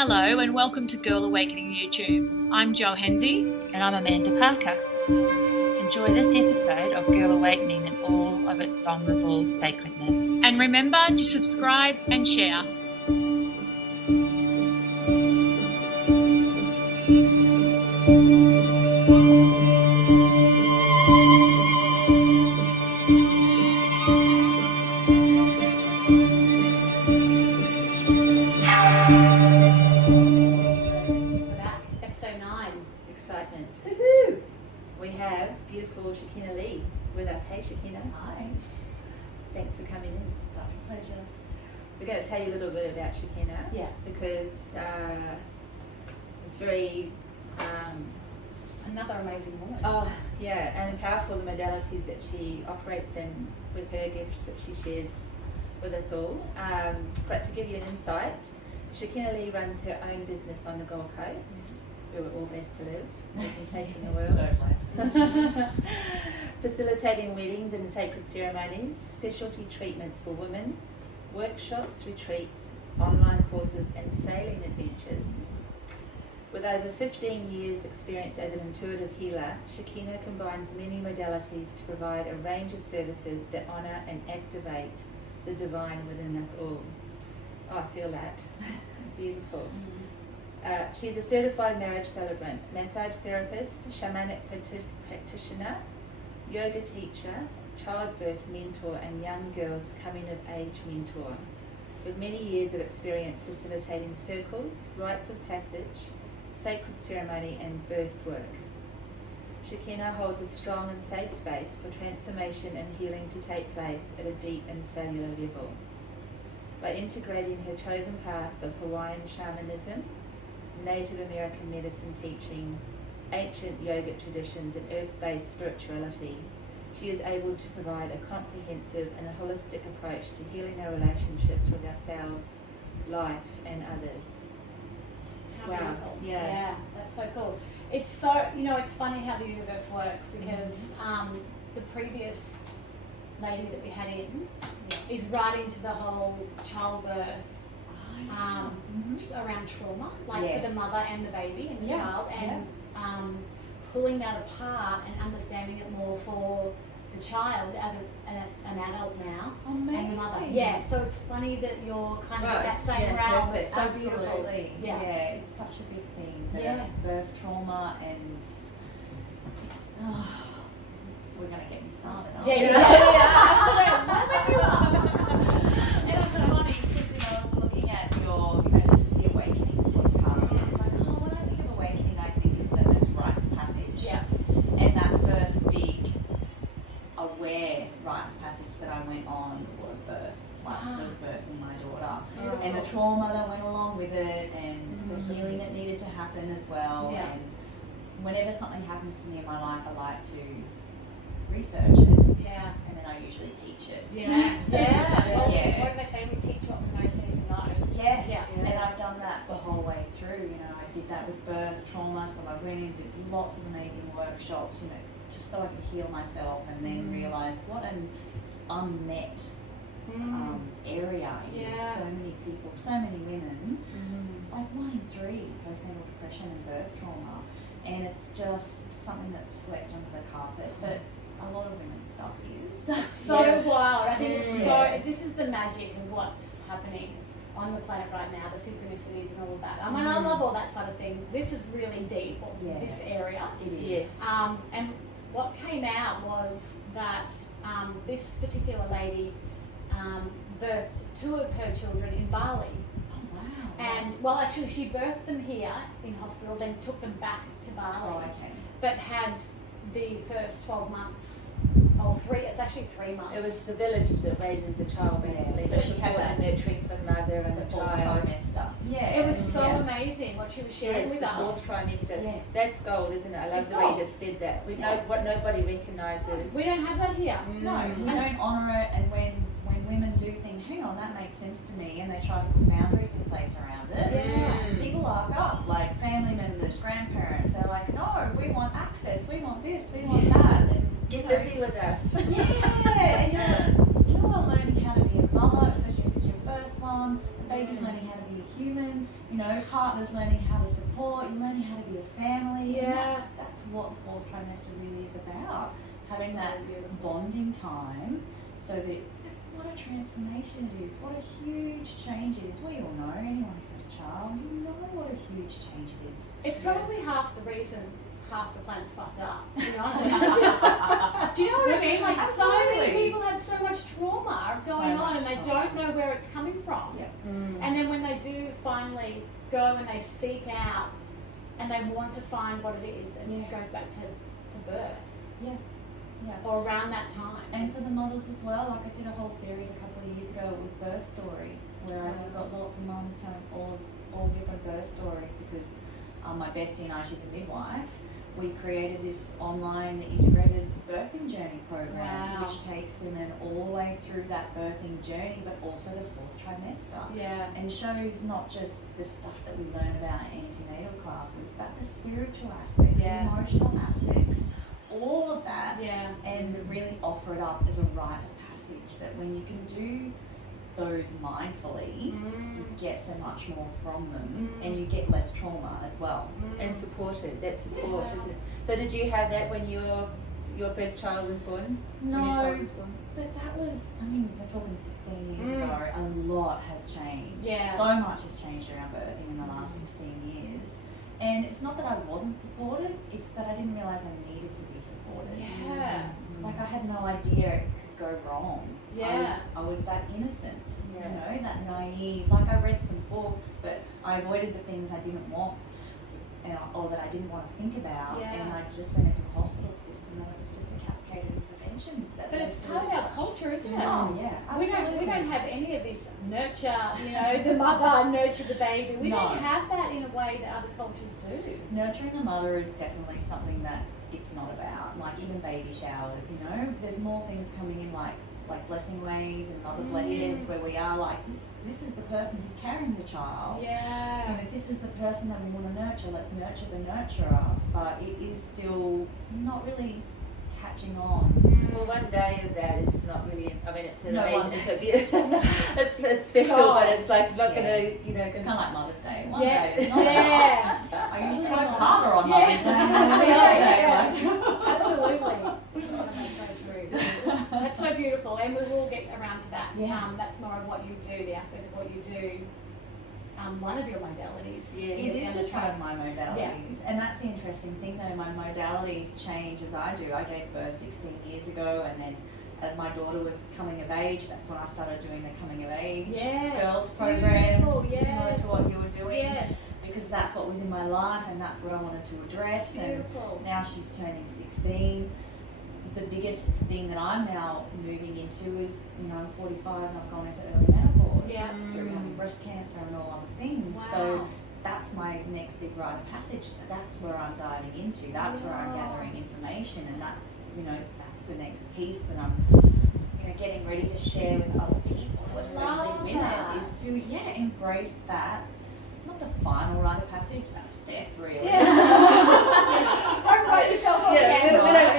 Hello and welcome to Girl Awakening YouTube. I'm Jo Hendy. And I'm Amanda Parker. Enjoy this episode of Girl Awakening in all of its vulnerable sacredness. And remember to subscribe and share. Beautiful Shekinah Leigh with us. Hey Shekina. Hi. Thanks for coming in. Such a pleasure. We're going to tell you a little bit about Shekinah. Yeah. Because it's very... another amazing woman. Oh, yeah, and powerful the modalities that she operates in with her gifts that she shares with us all. But to give you an insight, Shekinah Leigh runs her own business on the Gold Coast. Where we're all blessed to live, amazing place in the world. So blessed. Facilitating weddings and sacred ceremonies, specialty treatments for women, workshops, retreats, online courses and sailing adventures. With over 15 years experience as an intuitive healer, Shekinah combines many modalities to provide a range of services that honour and activate the divine within us all. Oh, I feel that. Beautiful. She's a certified marriage celebrant, massage therapist, shamanic practitioner, yoga teacher, childbirth mentor and young girls coming of age mentor, with many years of experience facilitating circles, rites of passage, sacred ceremony and birth work. Shekinah holds a strong and safe space for transformation and healing to take place at a deep and cellular level. By integrating her chosen paths of Hawaiian shamanism, Native American medicine teaching, ancient yogic traditions and earth-based spirituality, she is able to provide a comprehensive and a holistic approach to healing our relationships with ourselves, life and others. How Wow. beautiful. Yeah. Yeah, that's so cool. It's so, it's funny how the universe works because the previous lady that we had in is right into the whole childbirth around trauma, like for the mother and the baby and the child, and pulling that apart and understanding it more for the child as an adult now. Amazing. And the mother. Yeah, so it's funny that you're kind of in that same realm. It's so beautiful. Absolutely. Yeah. It's such a big thing. The birth trauma and it's we're gonna get me started. Aren't we? And it's so funny because I was looking at your, this is the Awakening podcast, and it's like, when I think of awakening, I think of them as rites of passage. Yeah. And that first big aware rite of passage that I went on was birth. Was birthing my daughter. Beautiful. And the trauma that went along with it, and the healing that needed to happen as well. Yeah. And whenever something happens to me in my life, I like to research it. Yeah. And then I usually teach it. Yeah. Well, Yeah. what do they say? We teach what we most need to know. Yeah. And I've done that the whole way through. I did that with birth trauma, so I went into lots of amazing workshops, just so I could heal myself, and then realised what an unmet area is. So many people, so many women, like 1 in 3 postnatal depression and birth trauma, and it's just something that's swept under the carpet, but a lot of women's stuff is. It's so wild. I think it's so. This is the magic of what's happening on the planet right now, the synchronicities and all of that. I mean, I love all that side of things. This is really deep. This area. It is. Yes. And what came out was that this particular lady birthed 2 of her children in Bali. Oh, wow. And actually she birthed them here in hospital, then took them back to Bali. Oh, okay. But had the first 12 months, it's actually 3 months. It was the village that raises the child basically. So she had that nurturing for the mother and the child. Trimester. It was so amazing what she was sharing with the us. 4th trimester. Yeah. That's gold, isn't it? I love It's the way you gold. just said that. We know what nobody recognises. We don't have that here. No, we don't honour it, and when women do think, hang on, that makes sense to me, and they try to put boundaries in place around it, people arc up, like family members, grandparents, they're like, no, we want access, we want this, we want that. And, Get busy with us. And you're learning how to be a mother, especially if it's your first one. The baby baby's learning how to be a human, partner's learning how to support, you're learning how to be a family. Yeah. And that's what the fourth trimester really is about. Having So that beautiful. bonding time so that what a transformation it is, what a huge change it is. We all know, anyone who's had a child, you know what a huge change it is. It's probably half the reason half the planet's fucked up, to be honest. Do you know what I mean? Like, so many Absolutely. people have so much trauma So going on much and they trauma. don't know where it's coming from. Yep. And then when they do finally go and they seek out and they want to find what it is, and it goes back to birth. Yeah. Yeah. Or around that time. And for the mothers as well, like I did a whole series a couple of years ago, it was birth stories, where I just got lots of mums telling all different birth stories because my bestie and I, she's a midwife, we created this online integrated birthing journey program, which takes women all the way through that birthing journey, but also the fourth trimester. Yeah. And shows not just the stuff that we learn about in antenatal classes, but the spiritual aspects, the emotional aspects, all of that, and really offer it up as a rite of passage, that when you can do those mindfully, you get so much more from them, and you get less trauma as well. And supported. That's support, isn't it? So did you have that when your first child was born? No, When your child was born? but that was, we're talking 16 years ago, a lot has changed. Yeah. So much has changed around birthing in the last 16 years. And it's not that I wasn't supported, it's that I didn't realise I needed to be supported. Yeah. Like I had no idea it could go wrong. Yeah. I was that innocent, Yeah. that naive. Like I read some books, but I avoided the things I didn't want, or that I didn't want to think about. Yeah. And I just went into the hospital system, and it was just a cascade of interventions. But it's part of our culture, isn't it? Oh yeah, absolutely. We don't have any of this nurture, the mother nurture the baby. We don't have that in a way that other cultures do. Nurturing the mother is definitely something that it's not about. Like even baby showers, there's more things coming in like blessing ways and mother blessings, where we are like, this is the person who's carrying the child. Yeah. This is the person that we want to nurture. Let's nurture the nurturer. But it is still not really catching on. Well, one day of that is not really. It's an No, amazing. one It's special, but it's like not gonna. It's kind of like Mother's Day. One Yeah. day it's not Yes. I usually work harder on Mother's Day than any other day. Absolutely. That's so true. That's so beautiful, and we will get around to that. Yeah. That's more of what you do, the aspect of what you do. One of your modalities. Yeah. It is just one right. of my modalities, and that's the interesting thing though, my modalities change as I do. I gave birth 16 years ago, and then as my daughter was coming of age, that's when I started doing the coming of age girls programs, similar to what you were doing, because that's what was in my life and that's what I wanted to address. Beautiful. And now she's turning 16. The biggest thing that I'm now moving into is, I'm 45 and I've gone into early menopause through having breast cancer and all other things. Wow. So that's my next big rite of passage. That's where I'm diving into. That's where I'm gathering information, and that's the next piece that I'm getting ready to share with other people, especially women, is to embrace that. Not the final rite of passage, that's death really. Don't write yourself off. We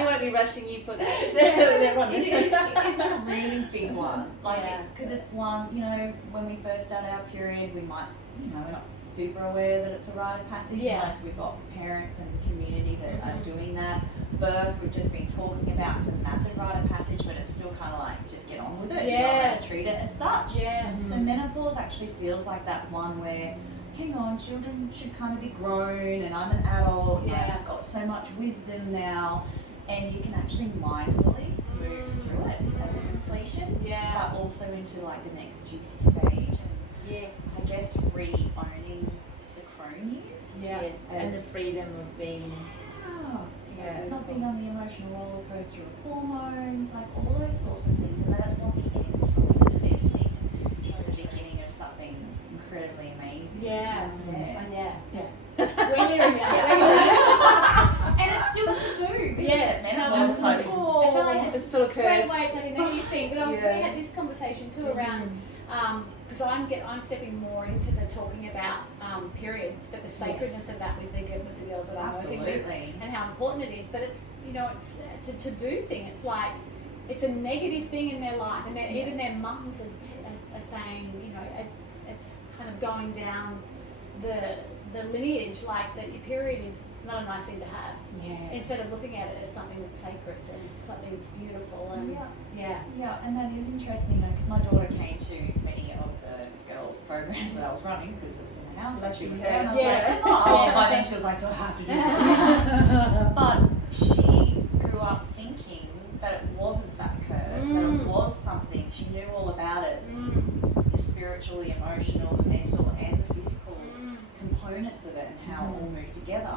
won't be rushing you for that. It's a really big one, because it's one, when we first start our period, we might, we're not super aware that it's a rite of passage unless we've got parents and community that are doing that. Birth, we've just been talking about, it's a massive rite of passage, but it's still kind of like, just get on with it. You're not going to treat it as such. Yes. So menopause actually feels like that one where, hang on, children should kind of be grown, and I'm an adult, I've got so much wisdom now, and you can actually mindfully move through it as a completion, but also into like the next juicy stage, and I guess re-owning the crone years. Yes, and the freedom of being. Not being on the emotional roller coaster of hormones, like all those sorts of things, and that's not the end of anything. It's the beginning of something incredibly amazing. We're hearing that. And it's still taboo. Yes. And I'm just like, It's not like it's sort of straight curse. away it's like a negative thing. But we had this conversation too around because I'm stepping more into the talking about periods, but the sacredness of that with the girls that I'm working with, and how important it is. But it's it's a taboo thing. It's like it's a negative thing in their life, and even their mums are saying it's kind of going down the lineage, like that your period is not a nice thing to have. Yeah. Instead of looking at it as something that's sacred and something that's beautiful and Yeah, and that is interesting because my daughter came to many of the girls' programs that I was running because it was in the house. Like She was you there, and I was had. like, oh, but then she was like, do I have to do this? But she grew up thinking that it wasn't that curse, that it was something. She knew all about it, the spiritual, the emotional, the mental, and the physical components of it and how it all moved together.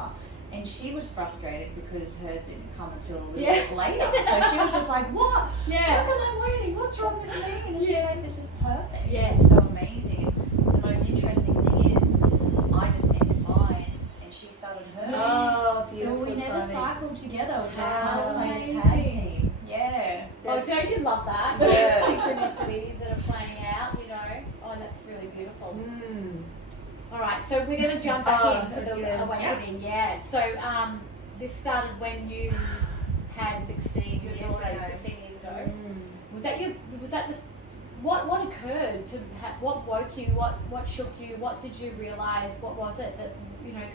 And she was frustrated because hers didn't come until a little bit later. So she was just like, what? How come I'm waiting? What's wrong with me? And she's like, this is perfect. Yes. This is so amazing. The most interesting thing is I just ended mine and she started hers. Oh, So beautiful. we never timing. cycled together. We just How kind of played a tag amazing. team. Yeah. oh, don't you love that? Yeah. The synchronicities that are playing out, you know. Oh, that's really beautiful. All right, so we're going to jump back into the awakening. Yeah. So this started when you had 16 your years daughter ago. 16 years ago. Was that the what occurred to what woke you? What shook you? What did you realize? What was it that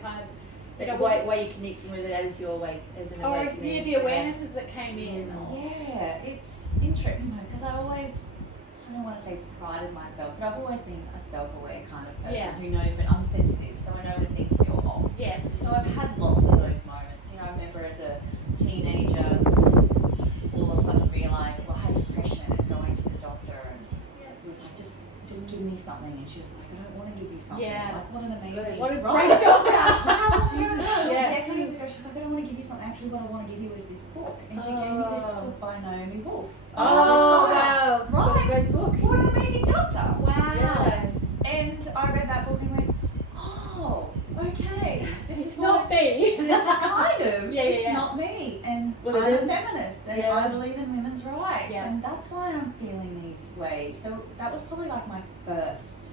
kind of Why are you connecting with it as your as an awakening? the awarenesses that came in? Yeah, it's interesting, because I don't want to say prided myself, but I've always been a self-aware kind of person who knows when I'm sensitive, so I know when things feel off. Yes. So I've had lots of those moments. I remember as a teenager, all of a sudden realised, I had depression and going to the doctor, and he was like, just give me something, and she was like, I don't want to give you something. Yeah. Like, what an amazing, What a great doctor. Decades ago, she's like, I don't want to give you something. Actually, what I want to give you is this book. And she gave me this book by Naomi Wolf. Oh, wow. What a great book. What an amazing doctor. Wow. Yeah. And I read that book and went, oh, okay. It's not me. Kind of. Yeah, it's yeah. not me. And Well, I'm it a is. feminist and Yeah. I believe in women's rights. Yeah. And that's why I'm feeling these ways. So that was probably like my first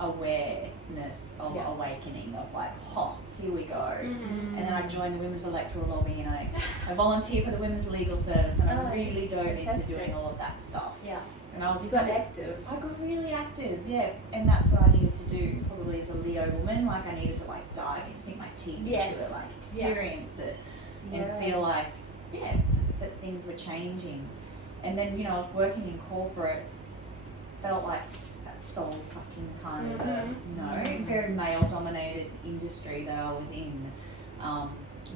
awareness of awakening of like, here we go. And then I joined the Women's Electoral Lobby and I volunteered for the Women's Legal Service and I really dove into doing all of that stuff. Yeah. And I was You got active. I got really active, and that's what I needed to do probably as a Leo woman. Like I needed to like dive and sink my teeth into it, like experience it and feel like, that things were changing. And then, I was working in corporate, felt like that soul sucking kind of a, very male dominated industry that I was in,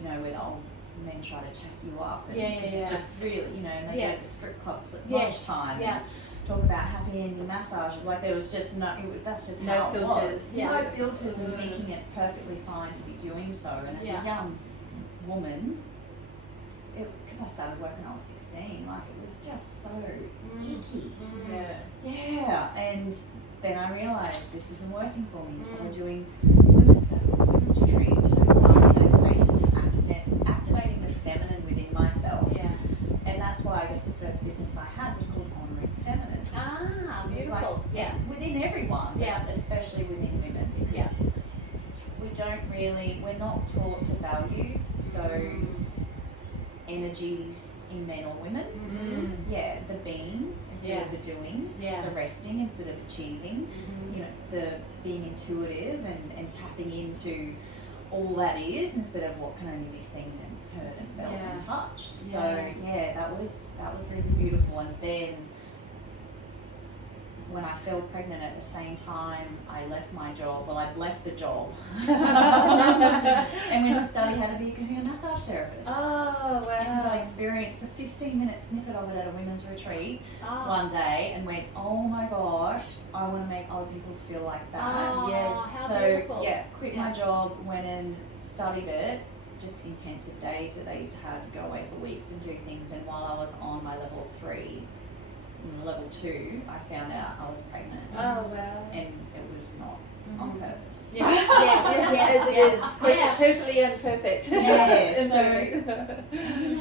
where the old men try to chat you up and just really, and they go to strip clubs at lunchtime and talk about happy ending massages, like there was just that's just No how filters. it was. No filters and thinking it's perfectly fine to be doing so. And as a young woman, because I started working when I was 16, like it was just so icky. Yeah, and then I realised this isn't working for me, so we're doing women's circles, women's retreats, finding those spaces and activating the feminine within myself. Yeah. And that's why I guess the first business I had was called Honouring Feminine. Ah, It's beautiful. like, within everyone, but especially within women, because we're not taught to value those energies in men or women. The being instead of the doing, the resting instead of achieving, the being intuitive and tapping into all that is instead of what can only be seen and heard and felt and touched. So that was really beautiful. And then when I fell pregnant at the same time, I left my job. Well, I'd left the job and went to study how to be a Kahuna massage therapist. Oh, wow. Because I experienced a 15-minute snippet of it at a women's retreat one day and went, oh my gosh, I want to make other people feel like that. How So, beautiful. quit my job, went and studied it. Just intensive days that I used to have to go away for weeks and do things. And while I was on my level 3, level 2, I found out I was pregnant. Oh, wow. And it was not on purpose. As it is. Perfectly imperfect. So,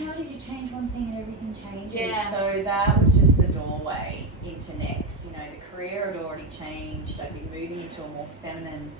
how did you change one thing and everything changes? So that was just the doorway into next. The career had already changed. I'd been moving into a more feminine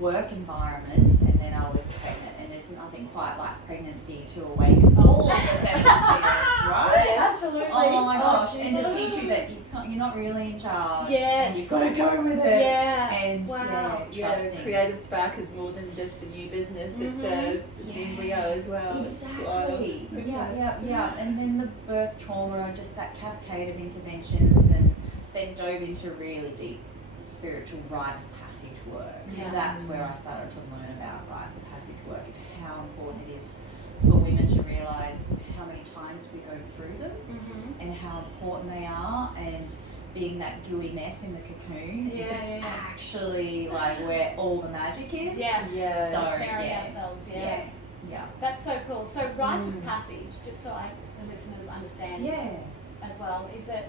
work environment, and then I was pregnant, and there's nothing quite like pregnancy to awaken all of the feminine feelings, right? Yes. Absolutely. Oh my gosh, Oh, and to Jesus. teach you that you're not really in charge, Yes. and you've got to go with it, Yeah. and Wow. trusting. Creative Spark is more than just a new business. It's an embryo as well. It's wild. Exactly. Yeah. And then the birth trauma, just that cascade of interventions, and then dove into really deep spiritual rite of passage work. So Yeah. that's where I started to learn about rite of passage work and how important it is for women to realise how many times we go through them Mm-hmm. and how important they are, and being that gooey mess in the cocoon is Yeah. actually like where all the magic is. Yeah. Yeah. So Preparing ourselves, yeah. Yeah. That's so cool. So rites of passage, just so the listeners understand Yeah. as well, is it,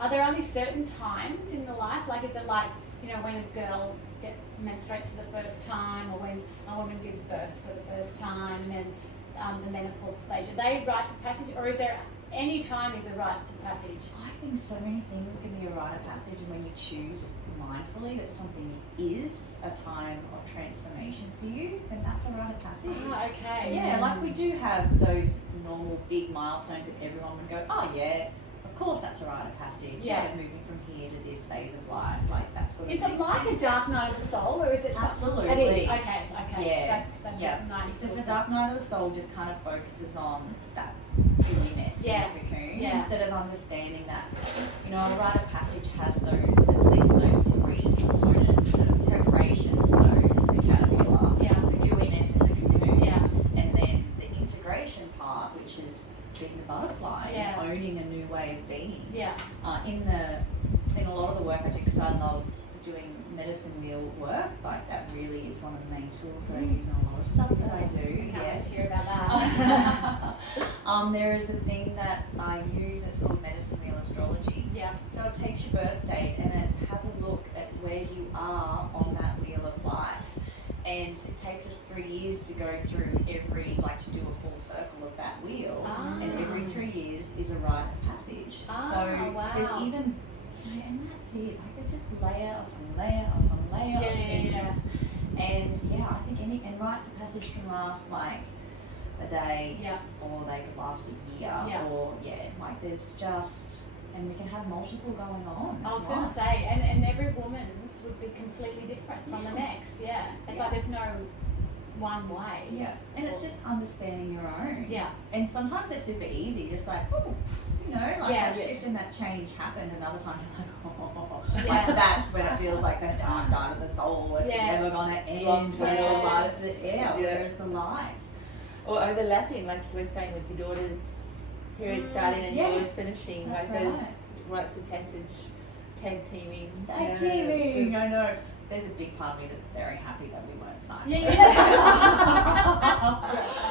are there only certain times in the life? Like, is it like, you know, when a girl menstruates for the first time, or when a woman gives birth for the first time, and the menopausal stage? Are they rites of passage, or is there any time is a rite of passage? I think so many things can be a rite of passage, and when you choose mindfully that something is a time of transformation for you, then that's a rite of passage. Ah, okay. Yeah, like we do have those normal big milestones that everyone would go, oh yeah, of course that's a rite of passage. Yeah. Moving from here to this phase of life, like that sort of Is thing. it like a dark night of the soul, or is it Absolutely. It is. Okay. Yeah. That's Yeah. nice. Except the dark night of the soul just kind of focuses on that gooiness Yeah. in the cocoon, Yeah. instead of understanding that, you know, a rite of passage has at least those three components of preparation, so the caterpillar, Yeah. the gooiness in the cocoon, Yeah. and then the integration part, which is being the butterfly Yeah. and owning a new way of being. Yeah. In a lot of the work I do, because I love doing medicine wheel work, like that really is one of the main tools that I use in a lot of stuff that I do. I can't wait to hear about that. There is a thing that I use, it's called medicine wheel astrology. Yeah. So it takes your birth date and it has a look at where you are on that wheel of life. And it takes us 3 years to go through to do a full circle of that wheel. Ah. And every 3 years is a rite of passage. Ah, So wow. there's even, and that's it, like it's just layer upon layer upon layer of things. And I think and rites of passage can last like a day, Yeah. or they could last a year, Yeah. or like there's just, and we can have multiple going on. I was at going to once. say, and every woman's would be completely different from the next. Yeah. It's like there's no one way. Yeah, and it's just understanding your own. Yeah. And sometimes it's super easy, just like, oh, that shift and that change happened, and other times you're like, like that's when it feels like the dark night of the soul, it's never going to end, where's the light of the air, where's the light? Or overlapping, like you were saying with your daughter's period starting and yours finishing, That's like those rites of passage, tag teaming. Tag teaming, I know. There's a big part of me that's very happy that we weren't signed. Yeah.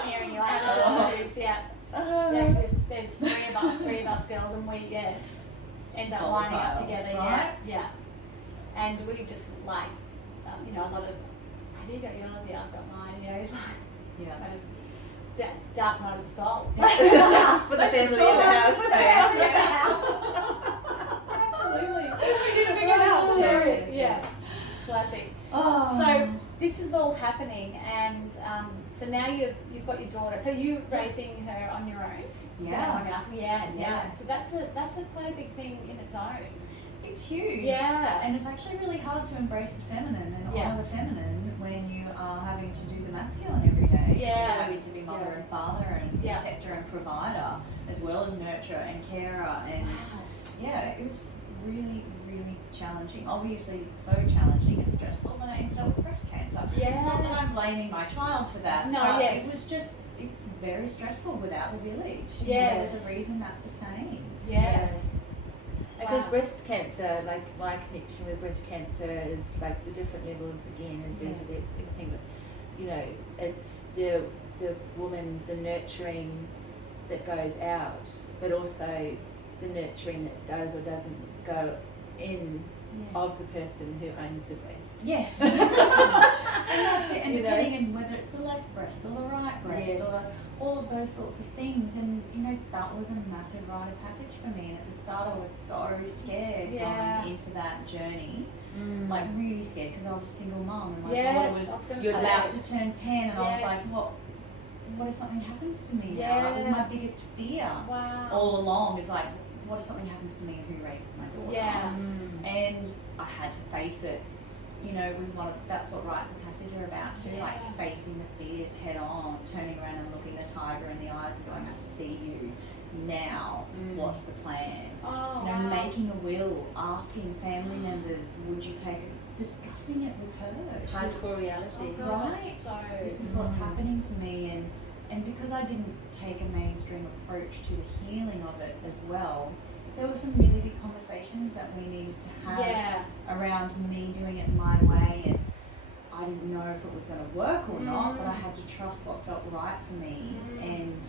I'm hearing you. I have a news. Yeah. There's three of us girls, and we end up lining up Volatile, together. right? Yeah. And we just like, a lot of. Have you got yours? Yeah, I've got mine. It's like kind of dark night of the soul. For the family in the house. Absolutely. We need a bigger house. Yes. Classic. Oh. So this is all happening, and so now you've got your daughter. So you raising her on your own? Yeah. So that's a quite a big thing in its own. It's huge. Yeah. And it's actually really hard to embrace the feminine and honor the feminine when you are having to do the masculine every day. Yeah. You're having to be mother and father and protector and provider, as well as nurturer and carer. And it was really, really challenging. Obviously so challenging and stressful that I ended up with breast cancer. Yes. Not that I'm blaming my child for that. No, but yes. It was just, it's very stressful without the village. Yes. There's a reason that's the same. Yes. Because breast cancer, like my connection with breast cancer is like the different levels again, as is with everything, but it's the woman, the nurturing that goes out, but also the nurturing that does or doesn't go in of the person who owns the breast. Yes. And that's it. And depending on whether it's the left breast or the right breast all of those sorts of things. And you know, that was a massive rite of passage for me. And at the start I was so scared going into that journey. Like really scared, because I was a single mum and my daughter was about to turn 10, and I was like, what if something happens to me now? That was my biggest fear all along, is like, what if something happens to me, and who raises my daughter? And I had to face it. You know, it was that's what rites of passage are about too, like facing the fears head on, turning around and looking the tiger in the eyes and going, I see you now, what's the plan? Making a will, asking family members, would you take it, discussing it with her. Hardcore reality. Right? So this is what's happening to me, and because I didn't take a mainstream approach to the healing of it as well, there were some really big conversations that we needed to have around me doing it my way, and I didn't know if it was going to work or not, but I had to trust what felt right for me, and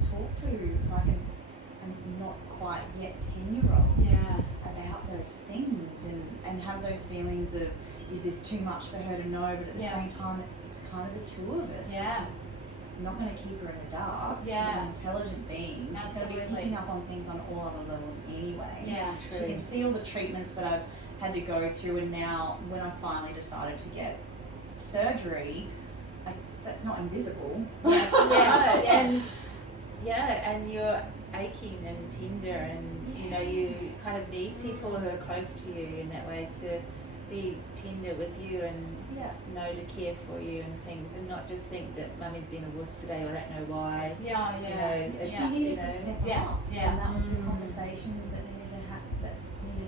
talk to like a not quite yet 10-year-old about those things, and have those feelings of, is this too much for her to know, but at the same time it's kind of the two of us. I'm not going to keep her in the dark. She's an intelligent being. She's going to be picking up on things on all other levels anyway. She can see all the treatments that I've had to go through, and now when I finally decided to get surgery, that's not invisible. And you're aching and tender, and you know, you kind of need people who are close to you in that way to be tender with you and know to care for you and things, and not just think that mummy's been a wuss today, or I don't know why. You know, it's, she needed to step up, and that was the conversations that needed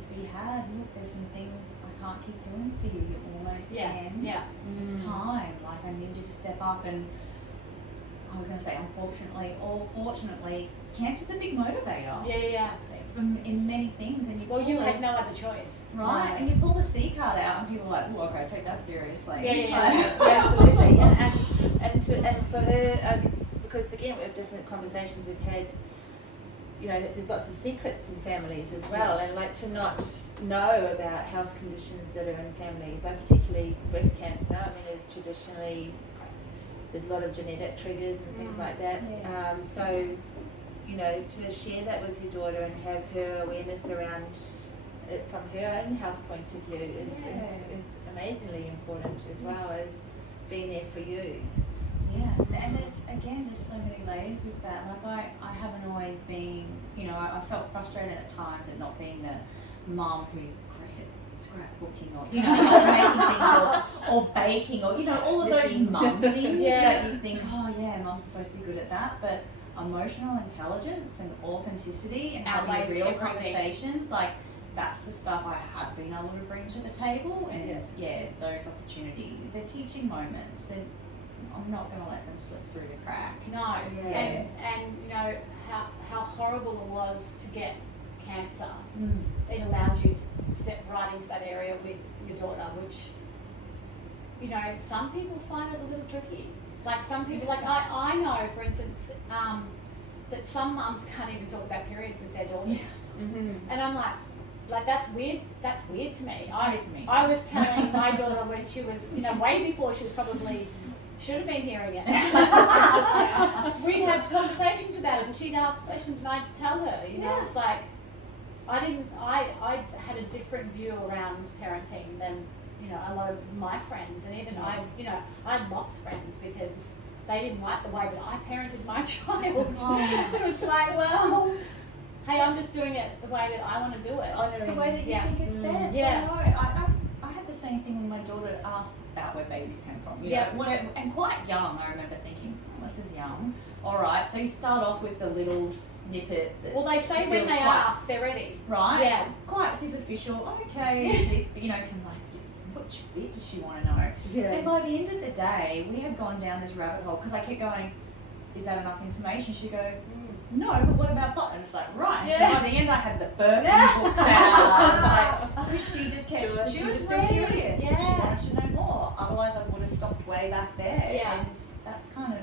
to be had. Look, there's some things I can't keep doing for you. You're almost 10. It's time. Like, I need you to step up. And I was going to say, unfortunately or fortunately, cancer's a big motivator. In many things, and you had no other choice. Right, and you pull the C card out, and people are like, "Oh, okay, take that seriously." Absolutely, and for her, because again, we have different conversations we've had. You know, there's lots of secrets in families as well, and like to not know about health conditions that are in families, like particularly breast cancer. I mean, there's a lot of genetic triggers and things like that. So, you know, to share that with your daughter and have her awareness around it from her own health point of view is amazingly important, as well as being there for you. And there's again just so many layers with that. Like I haven't always been, you know, I felt frustrated at times at not being the mum who's great at scrapbooking, or you know, making things, or baking, or you know, all of those mum things that you think, oh yeah, mum's supposed to be good at that, but emotional intelligence and authenticity and having real conversations, like that's the stuff I have been able to bring to the table. And those opportunities, they're teaching moments, and I'm not going to let them slip through the crack. And you know how horrible it was to get cancer. It allowed you to step right into that area with your daughter, which, you know, some people find it a little tricky. Like some people, like I know, for instance, that some mums can't even talk about periods with their daughters. And I'm like that's weird. That's weird to me. I was telling my daughter when she was, you know, way before she was probably should have been hearing it. We'd have conversations about it, and she'd ask questions, and I'd tell her, you know, it's like I had a different view around parenting than, you know, a lot of my friends, and even I lost friends because they didn't like the way that I parented my child. It's like, well, hey, I'm just doing it the way that I want to do it. The way that you think is best. I had the same thing when my daughter asked about where babies came from. You know, and quite young, I remember thinking, oh, this is young. All right, so you start off with the little snippet. Well, they say when they ask, they're ready. Right? Yeah. It's quite superficial. Okay, this, you know, because I'm like, which bit does she want to know? And by the end of the day, we had gone down this rabbit hole, because I kept going, is that enough information? She'd go, no, but what about butt? And it's like, right. So by the end, I had the birthing books out. It's like, because she just kept, she was still curious. She wanted to know more. Otherwise, I would have stopped way back there. And that's kind of,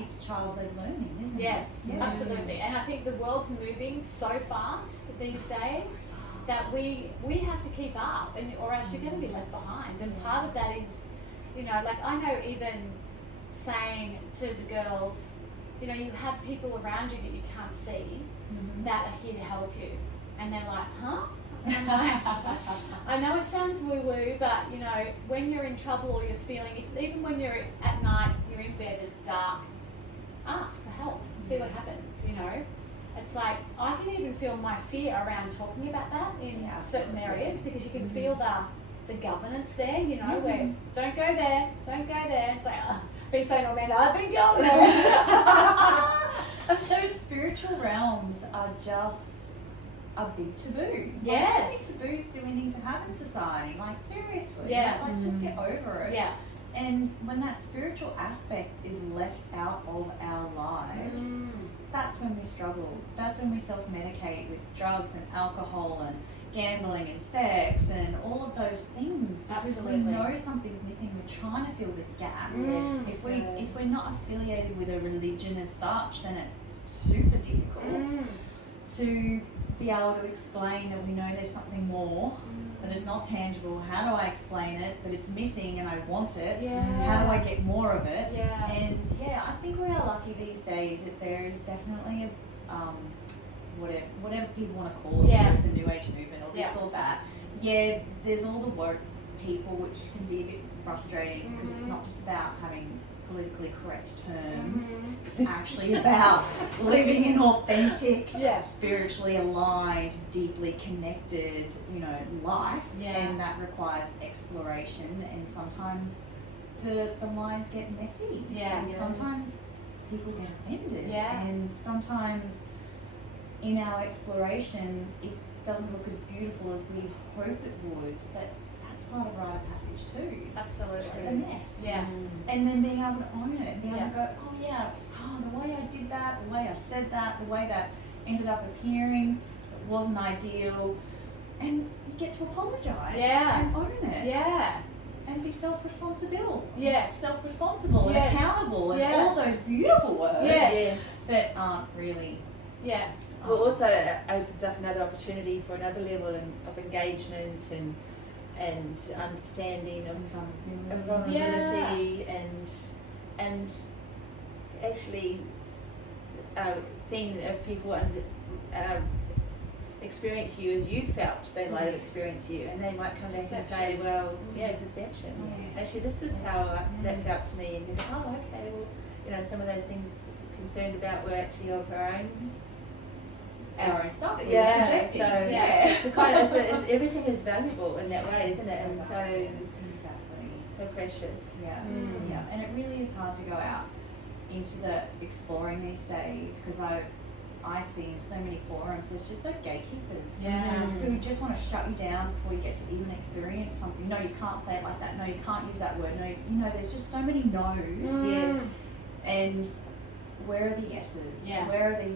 it's child-led learning, isn't it? Yes, absolutely. And I think the world's moving so fast these days that we have to keep up, or else you're going to be left behind. And part of that is, you know, like I know even saying to the girls, you know, you have people around you that you can't see that are here to help you. And they're like, huh? And I'm like, I know it sounds woo-woo, but, you know, when you're in trouble or you're feeling, even when you're at night, you're in bed, it's dark, ask for help, see what happens, you know. It's like, I can even feel my fear around talking about that in certain areas, because you can feel the governance there, you know, where don't go there. It's like, I've been saying, Amanda, I've been going there. Those spiritual realms are just a big taboo. Yes. How many taboos do we need to have in society? Like, seriously. Yeah. Let's just get over it. Yeah. And when that spiritual aspect is left out of our lives, that's when we struggle. That's when we self-medicate with drugs and alcohol and gambling and sex and all of those things. Absolutely. Because we know something's missing. We're trying to fill this gap. If we're not affiliated with a religion as such, then it's super difficult to be able to explain that we know there's something more, that it's not tangible. How do I explain it? But it's missing and I want it. How do I get more of it? And I think we are lucky these days that there is definitely a whatever people want to call it, whether it's the New Age movement or this or that. There's all the woke people, which can be a bit frustrating because it's not just about having politically correct terms. It's actually about living an authentic, spiritually aligned, deeply connected, you know, life, and that requires exploration. And sometimes the minds get messy, and sometimes people get offended, and sometimes in our exploration it doesn't look as beautiful as we hope it would, but that's part of rite of passage too. Absolutely. The mess. And then being able to own it, being able to go, the way I did that, the way I said that, the way that ended up appearing, it wasn't ideal. And you get to apologise and own it. And be self-responsible. Self-responsible and accountable and all those beautiful words that aren't really. Well, also it opens up another opportunity for another level of engagement and understanding of vulnerability and actually seeing if people experience you as you felt they might have experienced you, and they might come back and say, well, perception. Actually, this was how that felt to me, and you go, oh, okay, well, you know, some of those things concerned about were actually of our own stuff. It's a kind of it's everything is valuable in that way, isn't it? And so precious. And it really is hard to go out into the exploring these days, because I see in so many forums there's just those gatekeepers who just want to shut you down before you get to even experience something. No, you can't say it like that. No, you can't use that word. No, you know, there's just so many no's. And where are the yeses? Where are the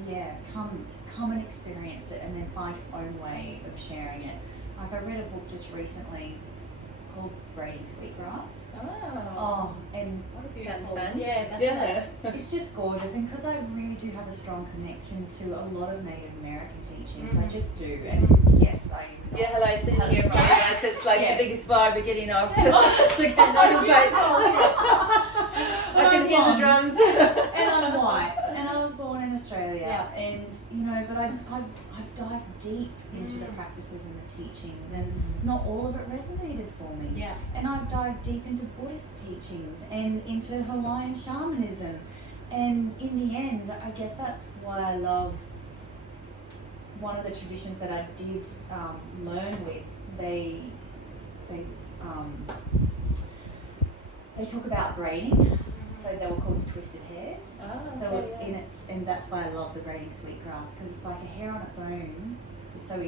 come and experience it, and then find your own way of sharing it. Like, I read a book just recently called Braiding Sweetgrass. And what a beautiful. Sounds fun. It's just gorgeous, and because I really do have a strong connection to a lot of Native American teachings, I just do. And yes, I hello, sitting here in front of us, it's like the biggest vibe we're getting off. I can hear the drums. And I'm white, and I was born in Australia, and you know, but I've dived deep into the practices and the teachings, and not all of it resonated for me. And I've dived deep into Buddhist teachings and into Hawaiian shamanism, and in the end, I guess that's why I love one of the traditions that I did learn with. They talk about braiding. So they were called twisted hairs. In it, and that's why I love the braiding sweetgrass, because it's like a hair on its own is so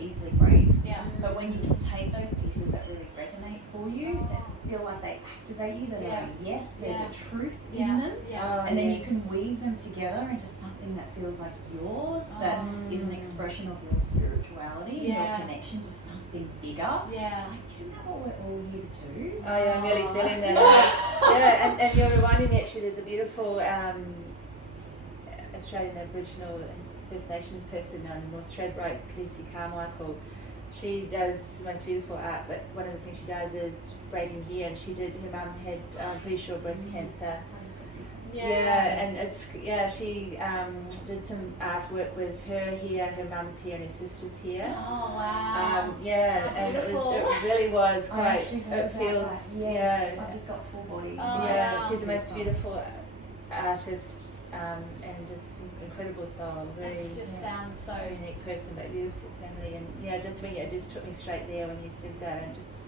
easily breaks. But when you can take those pieces that really resonate for you, that feel like they activate you, that are yes, there's a truth in them, and then you can weave them together into something that feels like yours, that is an expression of your spirituality and your connection to something bigger. Like, isn't that what we're all here to do? I'm really feeling that. And you're reminding me, actually, there's a beautiful Australian Aboriginal and First Nations person, North Stradbroke, Khaleesi Carmichael, She does the most beautiful art, but one of the things she does is braiding hair, and her mum had, pretty sure, breast cancer. And she did some artwork with her hair, her mum's hair, and her sister's hair. Oh wow! And it really was quite. It feels I've just got full body. She's the most beautiful artist, and just incredible soul. Very, it just sounds so unique person, but beautiful family, and it just took me straight there when you said that, and just.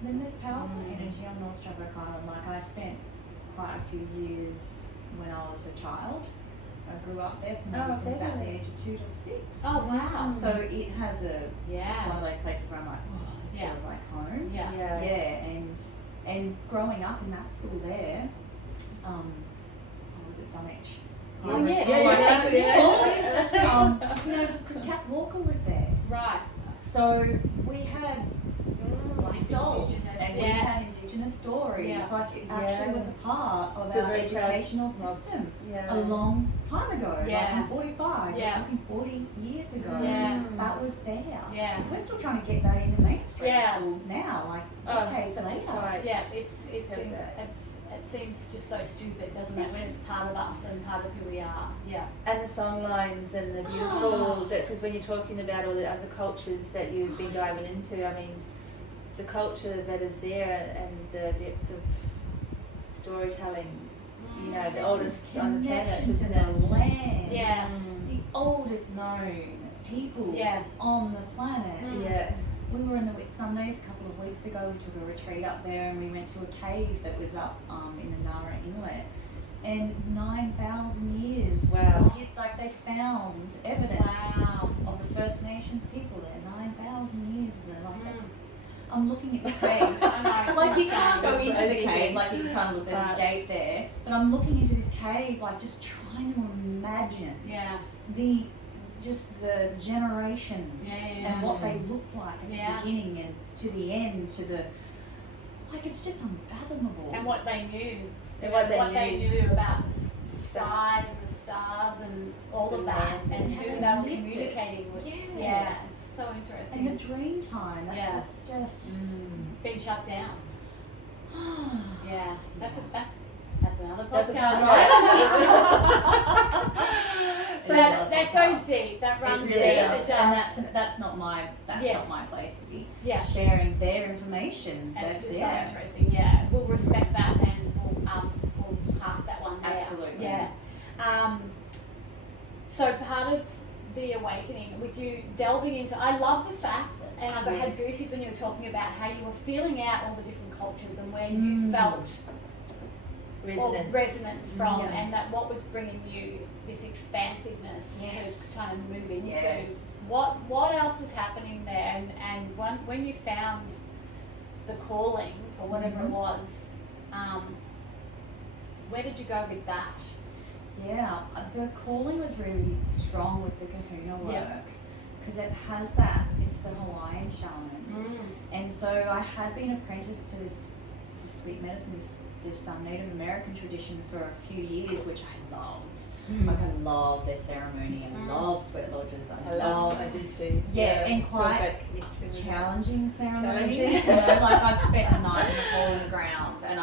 Then there's powerful energy on North Stradbroke Island. Like, I spent quite a few years when I was a child. I grew up there from about the age of 2 to 6. Oh wow! So it has it's one of those places where I'm like, oh, this feels like home. And growing up in that school there, was it Dunwich? Because Kath Walker was there. Right. So we had black dolls and we Yes. had Indigenous stories. Yeah. Like, it actually was a part of It's a our very educational system a long time ago. Yeah. Like in 45, Yeah. we're talking 40 years ago. Yeah. That was there. Yeah. We're still trying to get that into mainstream Yeah. schools now, like decades later. Yeah, it seems just so stupid, doesn't it? When it's part of us and part of who we are. Yeah. And the song lines and the beautiful, because when you're talking about all the other cultures that you've been diving into, I mean, the culture that is there and the depth of storytelling, the oldest on the planet, Connection isn't to it? the land. Yeah. The oldest known peoples on the planet. Yeah. We were in the Whitsundays a couple of weeks ago. We took a retreat up there and we went to a cave that was up in the Nara Inlet. And 9,000 years. Wow. Like, they found evidence of the First Nations people there 9,000 years ago. Like, that's, I'm looking at the cave. Like, you can't go into the cave. Like, you can kind of look, there's a gate there. But I'm looking into this cave, like, just trying to imagine the generations and what they look like at the beginning and to the end, to the, like, it's just unfathomable. And what they knew. And what they knew about the skies and the stars and all of that, and who they were communicating with. Yeah, it's so interesting. And the dream time, that's just... It's been shut down. That's another podcast. That's another So that goes deep. That runs deep. Does. It does. And that's not my place to be sharing their information. And it's just so there. interesting. Yeah, we'll respect that and we'll park that one there. Absolutely. Yeah. So part of the awakening with you delving into, I love the fact, and I had goosies when you were talking about how you were feeling out all the different cultures and where you felt resonance from, and that what was bringing you this expansiveness to kind of move into. What else was happening there, and when you found the calling for whatever it was, where did you go with that? Yeah, the calling was really strong with the Kahuna work because it has that, it's the Hawaiian shamans. And so I had been apprenticed to this sweet medicine, this Native American tradition for a few years, which I loved. Like, I love their ceremony and love sweat lodges. I did too. And quite challenging ceremonies. Like, I've spent a night in a hole in the ground, and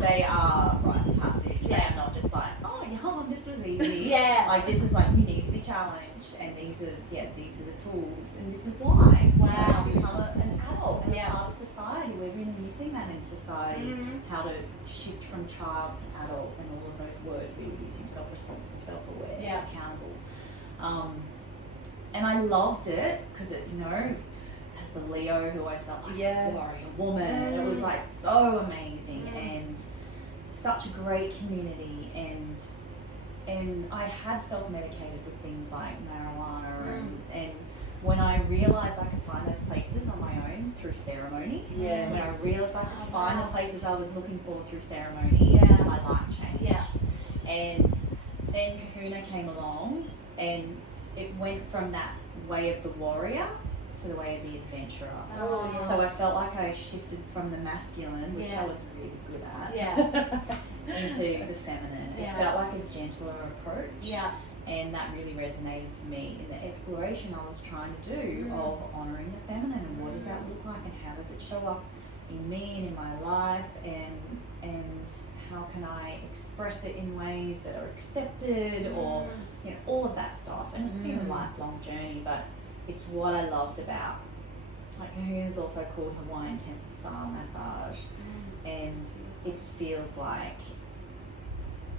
they are rites of passage. They are not just like, oh yeah, this was easy. Like, this is like, you need to be challenged, and these are the tools, and this is why. Wow. You become an adult and a part of society. We're really missing that in society. How to shift from child to adult, and all of those words we were using: self-responsible, self-aware, accountable. And I loved it because it, as the Leo who always felt like a warrior woman, it was like so amazing and such a great community. And I had self-medicated with things like marijuana and when I realised I could find those places on my own through ceremony, when I realised I could find the places I was looking for through ceremony, my life changed. And then Kahuna came along, and it went from that way of the warrior to the way of the adventurer. So I felt like I shifted from the masculine, which I was really good at, into the feminine. It felt like a gentler approach. And that really resonated for me in the exploration I was trying to do of honouring the feminine, and what does that look like, and how does it show up in me and in my life, and how can I express it in ways that are accepted, or you know, all of that stuff. And it's been a lifelong journey, but it's what I loved about, like, Kahuna's also called Hawaiian temple style massage, and it feels like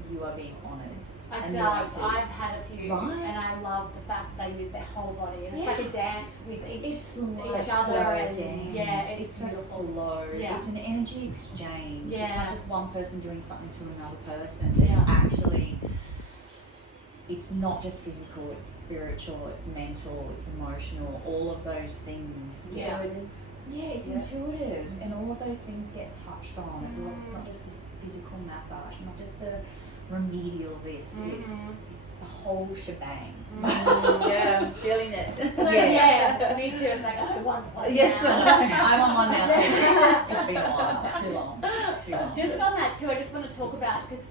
you are being honoured. I've had a few, right? and I love the fact that they use their whole body, and it's like a dance with It's each like other, a and dance. yeah, it's beautiful. beautiful. Flow. Yeah. It's an energy exchange. Yeah. It's not just one person doing something to another person. It's actually, it's not just physical, it's spiritual, it's mental, it's emotional, all of those things. Intuitive. Yeah, it's intuitive, and all of those things get touched on. It's not just this physical massage, not just a remedial this. It's the whole shebang. Yeah, I'm feeling it. So yeah, me too. It's like, oh, one point. Yes. I'm on one now too. It's been a while. Too long. Just on that too, I just want to talk about, because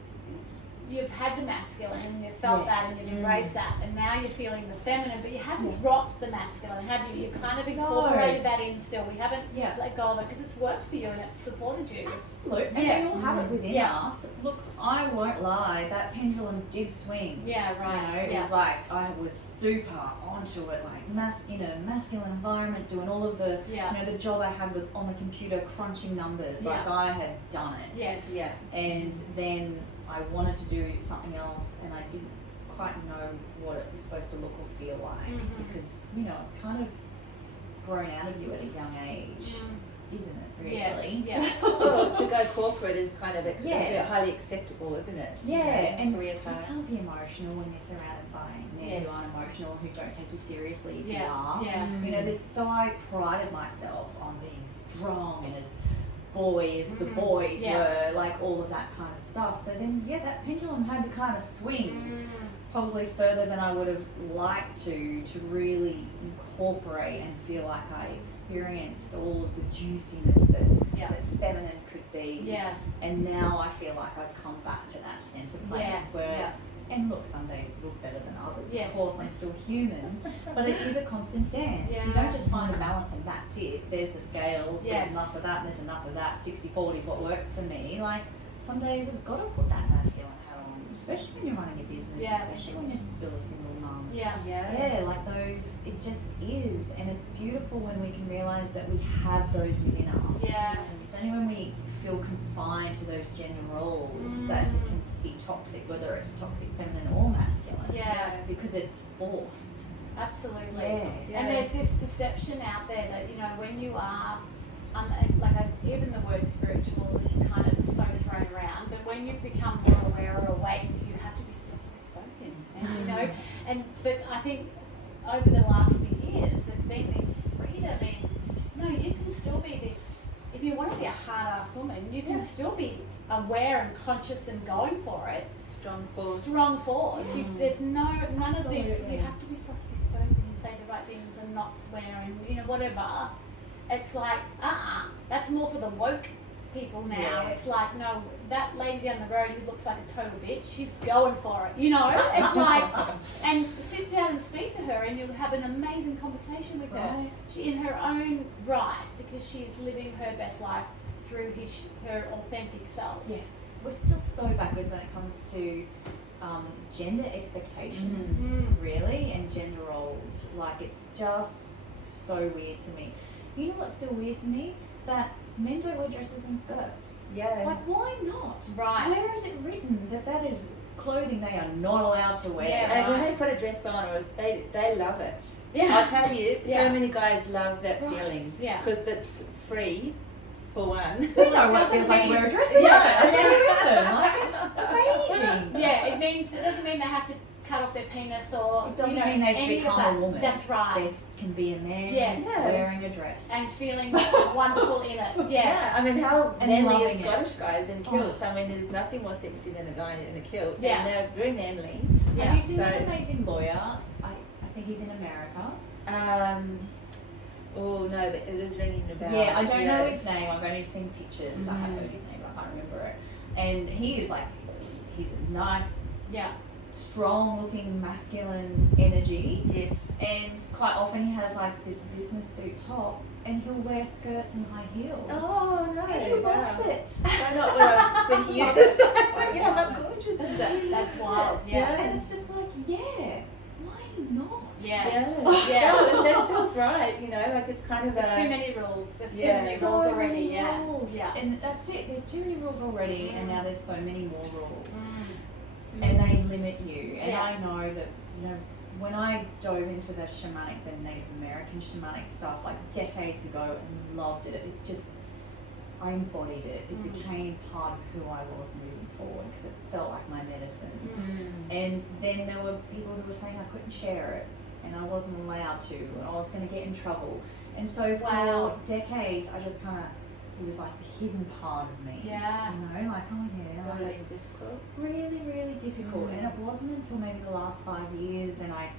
you've had the masculine and you've felt that and you've embraced that, and now you're feeling the feminine, but you haven't dropped the masculine, have you? You've kind of incorporated that in still. We haven't let go of it because it's worked for you and it's supported you. Absolutely. And we all have it within us. Look, I won't lie, that pendulum did swing. Yeah, right. You know, it was like I was super onto it, like in a masculine environment, doing all of the, you know, the job I had was on the computer crunching numbers, like I had done it. Yes. Yeah. And then I wanted to do something else, and I didn't quite know what it was supposed to look or feel like, because, you know, it's kind of grown out of you at a young age, isn't it, really? Yes. Yeah. Well, to go corporate is kind of highly acceptable, isn't it? Yeah, and career you path. can't be emotional when you're surrounded by men who aren't emotional, who don't take you seriously if you are. Yeah. You know, so I prided myself on being strong and as boy as the boys were, like all of that kind of stuff. So then, that pendulum had to kind of swing probably further than I would have liked to really incorporate and feel like I experienced all of the juiciness that feminine could be. Yeah. And now I feel like I've come back to that centre place where, and look, some days look better than others. Of course, I'm still human, but it is a constant dance. You don't just find a balance and that's it. There's the scales, there's enough of that, and there's enough of that. 60-40 is what works for me. Like, some days I've got to put that masculine hat on, especially when you're running a business, especially when you're still a single mum. Yeah, like those, it just is. And it's beautiful when we can realise that we have those within us. Yeah. It's only when we feel confined to those gender roles that it can be toxic, whether it's toxic feminine or masculine. Yeah. Because it's forced. Absolutely. Yeah. And there's this perception out there that, you know, when you are, even the word spiritual is kind of so thrown around, but when you become more aware or awake, you have to be softly spoken. And, you know, but I think over the last few years, there's been this freedom in, no, you can still be this. If you want to be a hard-ass woman, you can still be aware and conscious and going for it. Strong force. There's none of this. You have to be softly spoken and say the right things and not swear and, you know, whatever. It's like, that's more for the woke people now. Yeah. It's like, no, that lady down the road who looks like a total bitch, she's going for it. You know, it's like, and sit down and speak to her and you'll have an amazing conversation with her. She in her own right, because she's living her best life through her authentic self. Yeah. We're still so backwards when it comes to gender expectations, really, and gender roles. Like, it's just so weird to me. You know what's still weird to me? That men don't wear dresses and skirts. Yeah. Like, why not? Right. Where is it written that is clothing they are not allowed to wear? Yeah, and when they put a dress on, they love it. Yeah. I'll tell you, so many guys love that feeling. Yeah. Because it's free, for one. We know what it feels like to wear a dress. We love it. That's why we wear them. Like, it's amazing. Yeah, it doesn't mean they have to cut off their penis or it doesn't mean they become a woman. That's right. There can be a man wearing a dress and feeling wonderful in it. Yeah. I mean, how manly are Scottish guys in kilts? I mean, there's nothing more sexy than a guy in a kilt. Yeah. And they're very manly. Yeah. Have you seen an amazing lawyer? I think he's in America. Oh no, but it is ringing a bell. Yeah, I don't know his name. I've only seen pictures. I have heard his name, but I can't remember it. And he is like, he's nice. Yeah. strong looking masculine energy. Yes. And quite often he has like this business suit top and he'll wear skirts and high heels. Oh no. And he rocks it. So not what I'm thinking you just yeah, how gorgeous is that? That's wild. Yeah. And it's just like, yeah, why not? Yeah. That feels right, you know, like it's kind of There's too many rules. There's too many so rules already. many Yeah. rules. Yeah. And that's it. There's too many rules already, and now there's so many more rules. Mm. And they limit you. And Yeah. I know that, you know, when I dove into the shamanic, the Native American shamanic stuff like decades ago and loved it, it just, I embodied it. It became part of who I was moving forward because it felt like my medicine. And then there were people who were saying I couldn't share it and I wasn't allowed to, and I was going to get in trouble. And so for decades, I just kind of, it was like the hidden part of me. Yeah. You know, like, oh yeah. Really difficult. Really, really difficult. And it wasn't until maybe the last 5 years, and I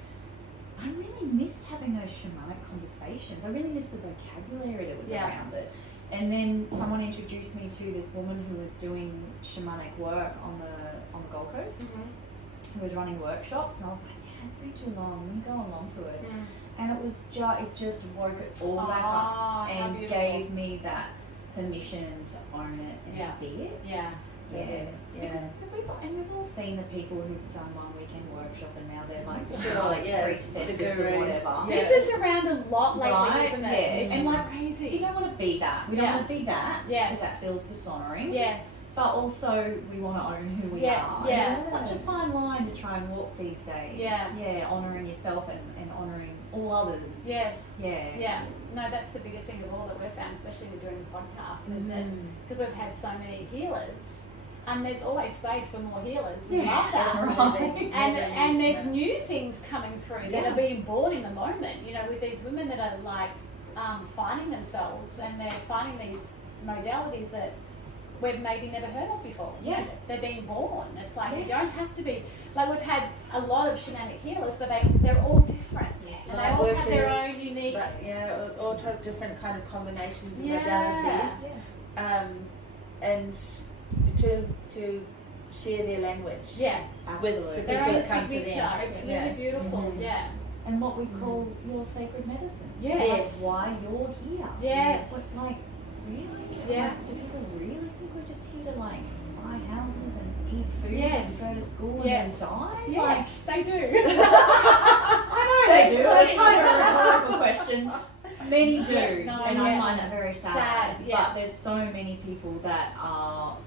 really missed having those shamanic conversations. I really missed the vocabulary that was around it. And then someone introduced me to this woman who was doing shamanic work on the Gold Coast, who was running workshops, and I was like, yeah, it's been too long. Let me go along to it. And it was it just woke it all back up and gave me that permission to own it and be it. Because we've all seen the people who've done one weekend workshop and now they're like priestess the guru, or whatever. This is around a lot lately, isn't it? It's and like, crazy. you don't want to be that. We don't want to be that because that feels dishonoring. Yes. But also we want to own who we are. Yeah. And it's such a fine line to try and walk these days. Yeah, honouring yourself and honouring all others. Yes. Yeah. No, that's the biggest thing of all that we've found, especially with doing the podcast, is that because we've had so many healers, and there's always space for more healers. We love that. Right. And there's new things coming through that are being born in the moment. You know, with these women that are like finding themselves, and they're finding these modalities that we've maybe never heard of before. Yeah. They're being born. It's like you don't have to be, like we've had a lot of shamanic healers, but they're all different. And they all have their own unique... all different kind of combinations of Yeah. modalities. And to share their language. Yeah. Absolutely. With Their people own that come to signature. them. It's really beautiful. Yeah. And what we call your sacred medicine. Yes. Like why you're here. Yes. Like, really? Yeah. Like, do people really think we're just here to like buy houses and eat food Yes. and go to school Yes. and then die? Yes, they do. I know they do. It's kind of a rhetorical question. Many do, and I find that very sad. But there's so many people that are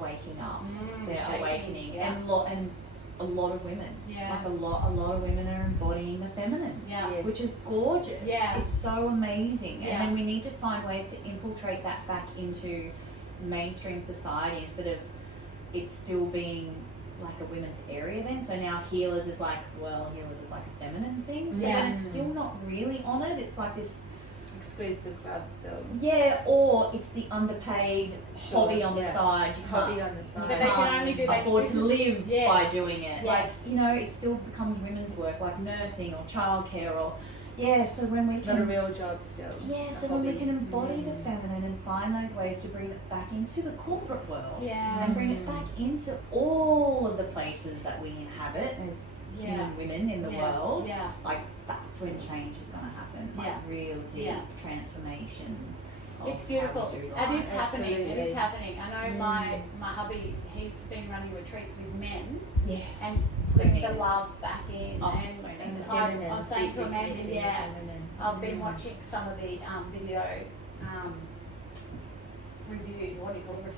waking up. They're awakening, and a lot of women. Like a lot of women are embodying the feminine. Which is gorgeous. It's so amazing. And then we need to find ways to infiltrate that back into mainstream society instead of it still being like a women's area then. So now healers is like a feminine thing. So then it's still not really on it. It's like this exclusive club still. Yeah, or it's the underpaid hobby on the side. You can't, But they can only do that afford to live by doing it. Yes. Like, you know, it still becomes women's work, like nursing or childcare or so when we can not a real job still. So when we can embody the feminine and find those ways to bring it back into the corporate world and bring it back into all of the places that we inhabit as human women in the world, like that's when change is going to happen. Like real deep transformation. It's beautiful. It is happening. Absolutely. It is happening. I know my hubby, he's been running retreats with men. Yes. And bring the love back in. And I was saying to Amanda, I've been watching some of the video reviews, what do you call them?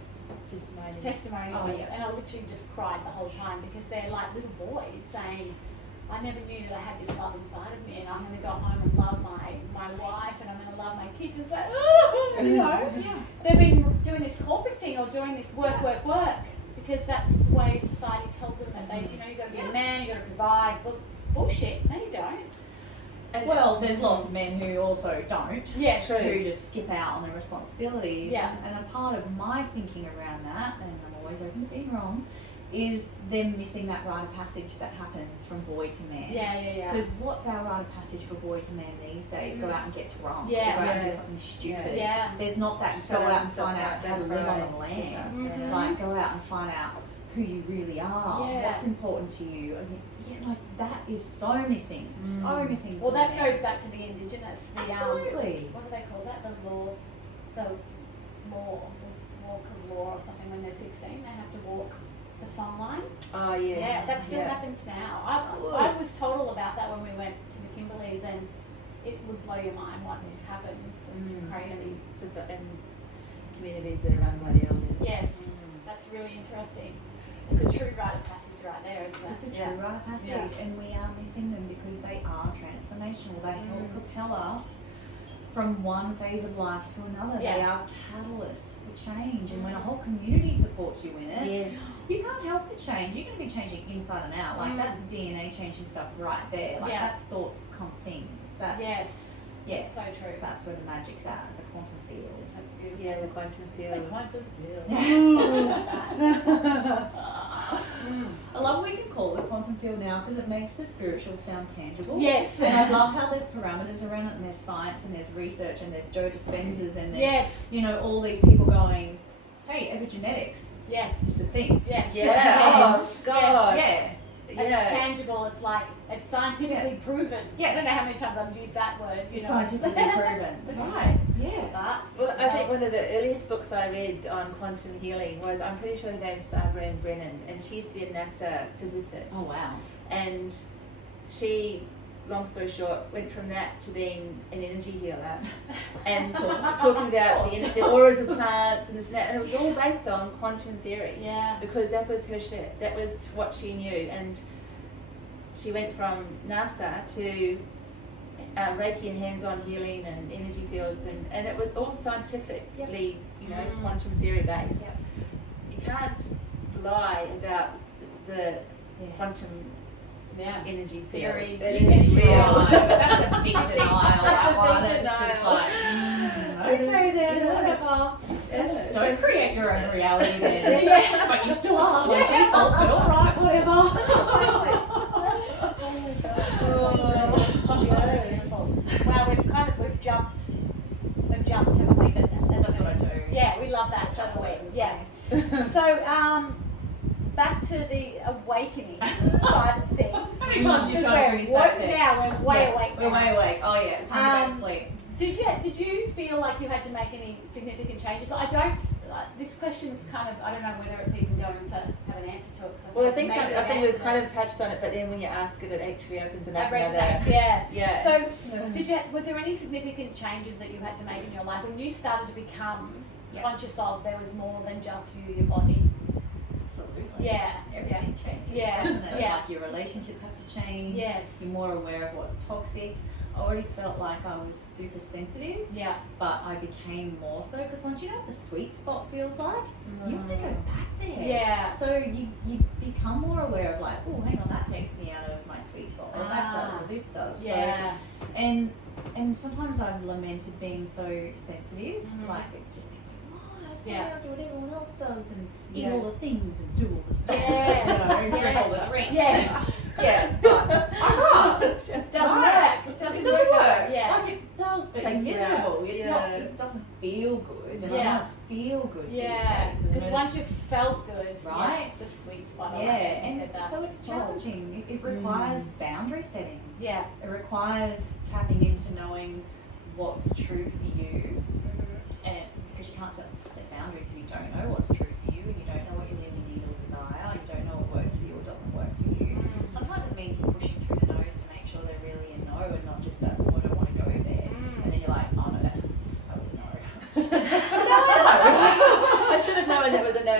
Testimonials. And I literally just cried the whole time because they're like little boys saying, I never knew that I had this love inside of me, and I'm going to go home and love my wife, and I'm going to love my kids. And say, you know, they've been doing this corporate thing or doing this work, because that's the way society tells them that they, you know, you've got to be a man, you've got to provide. But bullshit, no, you don't. And well, there's lots of men who also don't. Yeah, true. Who just skip out on their responsibilities. Yeah. And a part of my thinking around that, and I'm always open to being wrong, is them missing that rite of passage that happens from boy to man. Yeah. Because what's our rite of passage for boy to man these days? Go out and get drunk. Yeah. Or go out and do something stupid. Yeah. There's not that go out and find out how to live on the land. Mm-hmm. Like go out and find out who you really are, what's important to you. And like that is so missing, so missing. Well, that goes back to the Indigenous. The, absolutely. What do they call that? The walk of law or something. When they're 16, they have to walk the song line. Oh yes. Yeah, that still happens now. I was told all about that when we went to the Kimberleys, and it would blow your mind what happens. It's crazy. And it's just in communities that are run by the elders. Yes, that's really interesting. It's a true rite of passage right there, isn't it? It's a true rite of passage, and we are missing them because they are transformational. They help propel us from one phase of life to another. They are catalysts for change, and when a whole community supports you in it, you can't help but change. You're going to be changing inside and out. Like that's DNA changing stuff right there. Like that's thoughts become things. That's It's so true. That's where the magic's at, the quantum field. That's beautiful. Yeah, the quantum field. The quantum field. I love what we can call it the quantum field now because it makes the spiritual sound tangible. Yes. And I love how there's parameters around it, and there's science, and there's research, and there's Joe Dispenzas, and there's all these people going, hey, epigenetics. Yes. It's a thing. Yes. Yeah. Oh God. Yeah. It's tangible. It's like it's scientifically proven. Yeah. I don't know how many times I've used that word. It's scientifically proven. Right. Yeah. Well, I think one of the earliest books I read on quantum healing was, I'm pretty sure her name's Barbara Ann Brennan, and she used to be a NASA physicist. Oh wow. And she, long story short, went from that to being an energy healer and talking about the auras of plants and this and that, and it was all based on quantum theory. Yeah. Because that was her shit. That was what she knew, and she went from NASA to Reiki and hands-on healing and energy fields, and it was all scientifically, quantum theory based. Yep. You can't lie about the quantum energy theory. It is real. But that's a big denial. That one. It's just like, okay then, whatever. Don't create your own reality then. But you still are by default. But all right, whatever. Wow, we've jumped, haven't we? But that's what I do. Yeah, we love that, don't we? Yeah. So, back to the awakening side of things. How many times you trying to bring us back there? Now, we're way awake now. We're way awake. Oh yeah, can't go to sleep. Did you feel like you had to make any significant changes? I don't. This question's kind of, I don't know whether it's even going to have an answer to it. Well, I think we've kind of touched on it, but then when you ask it, it actually opens it up. Yeah. So, was there any significant changes that you had to make in your life when you started to become conscious of there was more than just you, your body? Absolutely. Yeah. Everything changes. Yeah. Doesn't it? Yeah. Like your relationships have to change. Yes. You're more aware of what's toxic. I already felt like I was super sensitive. Yeah. But I became more so because once you know what the sweet spot feels like, you want to go back there. Yeah. So you become more aware of like, oh, hang on, that takes me out of my sweet spot, or that does, or this does. Yeah. So, and sometimes I've lamented being so sensitive. Like it's just thinking, I'll do what everyone else does and eat all the things and do all the stuff. And drink all the drinks. Yes. But I can't. It doesn't work. It doesn't work. Yeah. Like it does, but it's Takes you miserable. out. It's not. It doesn't feel good. And I want to feel good. Yeah. Because once you've felt good, right? It's a sweet spot. And so it's challenging. It requires boundary setting. Yeah. It requires tapping into knowing what's true for you, and because you can't set boundaries if you don't know what's true for you and you don't know what you really need or desire, you don't know what works for you or doesn't work for you. Sometimes it means pushing through the nose to make sure they're really a no and not just a, oh, I don't want to go there. And then you're like, oh no, that was a no. I should have known that was a no.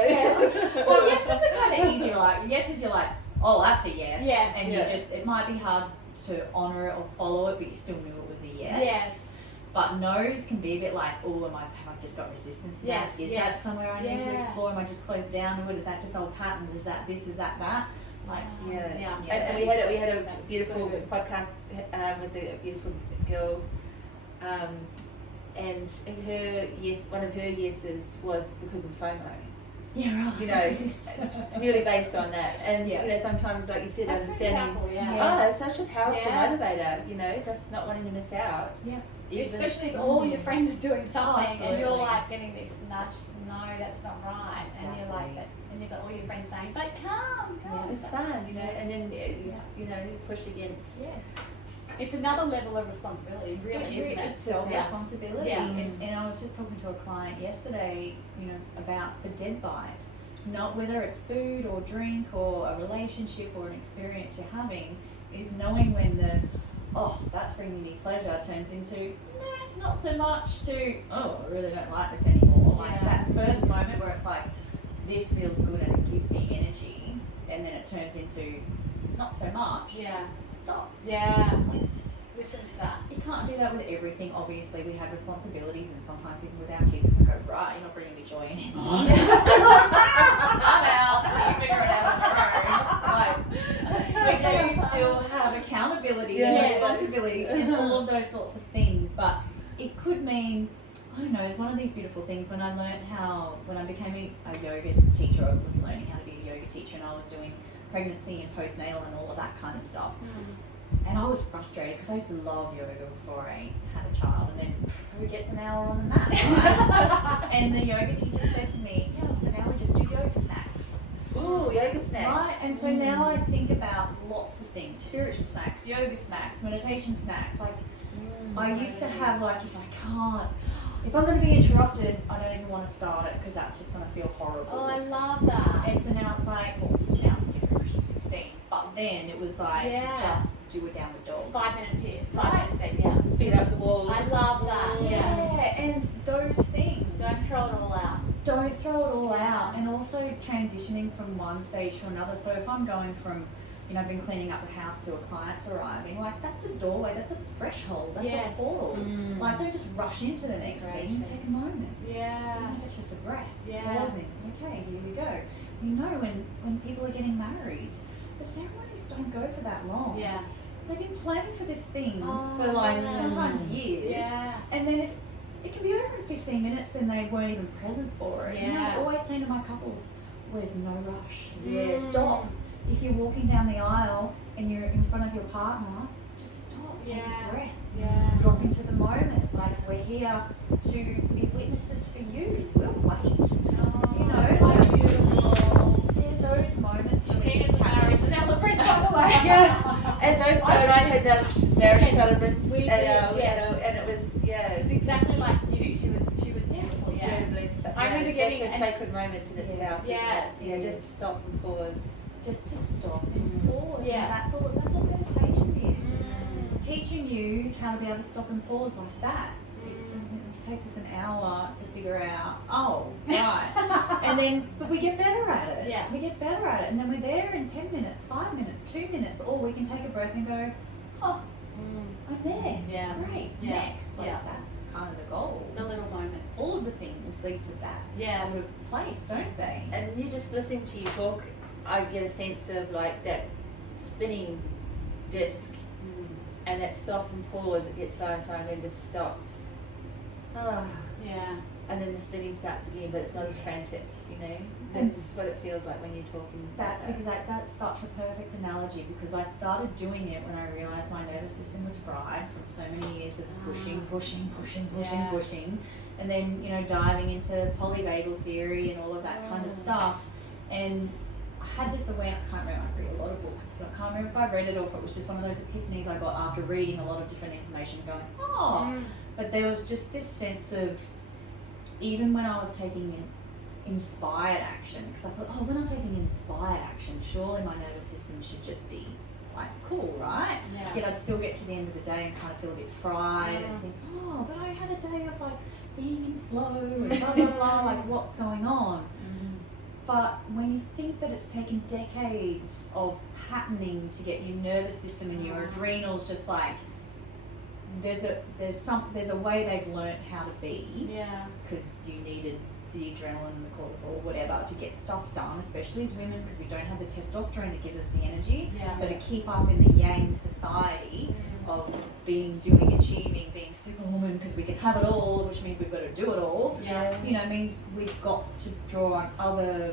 Well, yes is a kind of easier, like, yes is you're like, oh, that's a yes. Yes. And you just, it might be hard to honour it or follow it, but you still knew it was a yes. Yes. But no's can be a bit like, oh, have I just got resistance to that? Is that somewhere I need to explore? Am I just closed down to it? Is that just old patterns? Is that this? Is that that? Like, And we had a beautiful podcast with a beautiful girl, and one of her yeses was because of FOMO. Yeah, right. You know, purely based on that. And you know, sometimes, like you said, that's understanding. powerful, it's such a powerful motivator. You know, just not wanting to miss out. Yeah. Especially if all your friends are doing something and absolutely. you're like getting this nudge, no, that's not right. And you're like, Exactly. and you've got all your friends saying, but come. It's fun, you know, and then you know, you push against. Yeah. It's another level of responsibility, really, isn't it? It's self-responsibility. Yeah. And I was just talking to a client yesterday, you know, about the DeadBite. Not whether it's food or drink or a relationship or an experience you're having, is knowing when the, oh, that's bringing me pleasure turns into, not so much, to, oh, I really don't like this anymore. Like that first moment where it's like, this feels good and it gives me energy, and then it turns into not so much. Yeah. Stop. Yeah. Listen to that. You can't do that with everything. Obviously, we have responsibilities, and sometimes even with our kids, we can go, right, you're not bringing me joy anymore. I'm out. You figure it out on your own. Like, we do still have accountability and responsibility and all of those sorts of things, but it could mean, I don't know, it's one of these beautiful things. When I learned how, when I became a yoga teacher, I was learning how to be a yoga teacher, and I was doing pregnancy and postnatal and all of that kind of stuff. And I was frustrated because I used to love yoga before I had a child, and then who gets an hour on the mat, right? And the yoga teacher said to me, yeah, so now we just do yoga snacks. Ooh, yoga snacks. Right, and so now I think about lots of things, spiritual snacks, yoga snacks, meditation snacks. Like, I used to have, like, if I'm going to be interrupted, I don't even want to start it because that's just going to feel horrible. Oh, I love that. And so now it's like, well, now it's different because she's 16. But then it was like, just do a downward dog. 5 minutes here, 5 minutes there, yeah. Feet up the wall. I love that, Yeah, and those things. Don't throw it all out. Don't throw it all out. And also transitioning from one stage to another. So if I'm going from, you know, I've been cleaning up the house to a client's arriving, like, that's a doorway, that's a threshold, that's a portal. Like, don't just rush into the next thing, take a moment. Yeah. It's just a breath. Yeah. Pausing. Okay, here we go. You know, when people are getting married, the ceremonies don't go for that long. Yeah. They've been planning for this thing Oh, for like yeah. sometimes years. Yeah. And then if it can be over in 15 minutes and they weren't even present for it. You know, I Yeah. always say to my couples, there's no rush. Yeah. Stop. If you're walking down the aisle and you're in front of your partner, just stop, take a breath. Yeah. Drop into the moment. Like, we're here to be witnesses for you. We'll wait. Oh, You know, so beautiful. Yeah, those moments. that we Shekina's a capture. marriage celebrant, by the way. Yeah, and both Joe and I had marriage Yes, celebrants we did, and it was It was exactly like you. She was beautiful. Yeah. incredibly I remember getting that's a a- sacred moment in itself. Yeah. Isn't it? Yeah, just to stop and pause. Just to stop and pause. Yeah. And that's all meditation is. Teaching you how to be able to stop and pause like that. It takes us an hour to figure out, oh, right. And then, but we get better at it. Yeah. We get better at it. And then we're there in 10 minutes, 5 minutes, 2 minutes, or we can take a breath and go, oh, I'm there. Yeah. Great. Yeah. Next. Like, Yeah. that's kind of the goal. The little moments. All of the things lead to that sort of place, don't they? And you just listening to you talk, I get a sense of like that spinning disc and that stop and pause. It gets slow and then just stops. Oh. Yeah. And then the spinning starts again, but it's not as frantic, you know. That's what it feels like when you're talking. That's about that. that's such a perfect analogy, because I started doing it when I realised my nervous system was fried from so many years of pushing, and then, you know, diving into polyvagal theory and all of that kind of stuff. And I had this awareness. I can't remember. I read a lot of books. So I can't remember if I read it or if it was just one of those epiphanies I got after reading a lot of different information, going, oh. But there was just this sense of, even when I was taking inspired action, because I thought, oh, when I'm taking inspired action, surely my nervous system should just be like cool, right? Yeah. Yet I'd still get to the end of the day and kind of feel a bit fried and think, oh, but I had a day of like being in flow and blah blah blah, like what's going on? But when you think that it's taken decades of patterning to get your nervous system and your adrenals just like, there's a way they've learnt how to be, because you needed the adrenaline and the cortisol, whatever, to get stuff done, especially as women, because we don't have the testosterone to give us the energy. So to keep up in the yang society of doing, achieving, being superwoman, because we can have it all, which means we've got to do it all, you know, means we've got to draw on other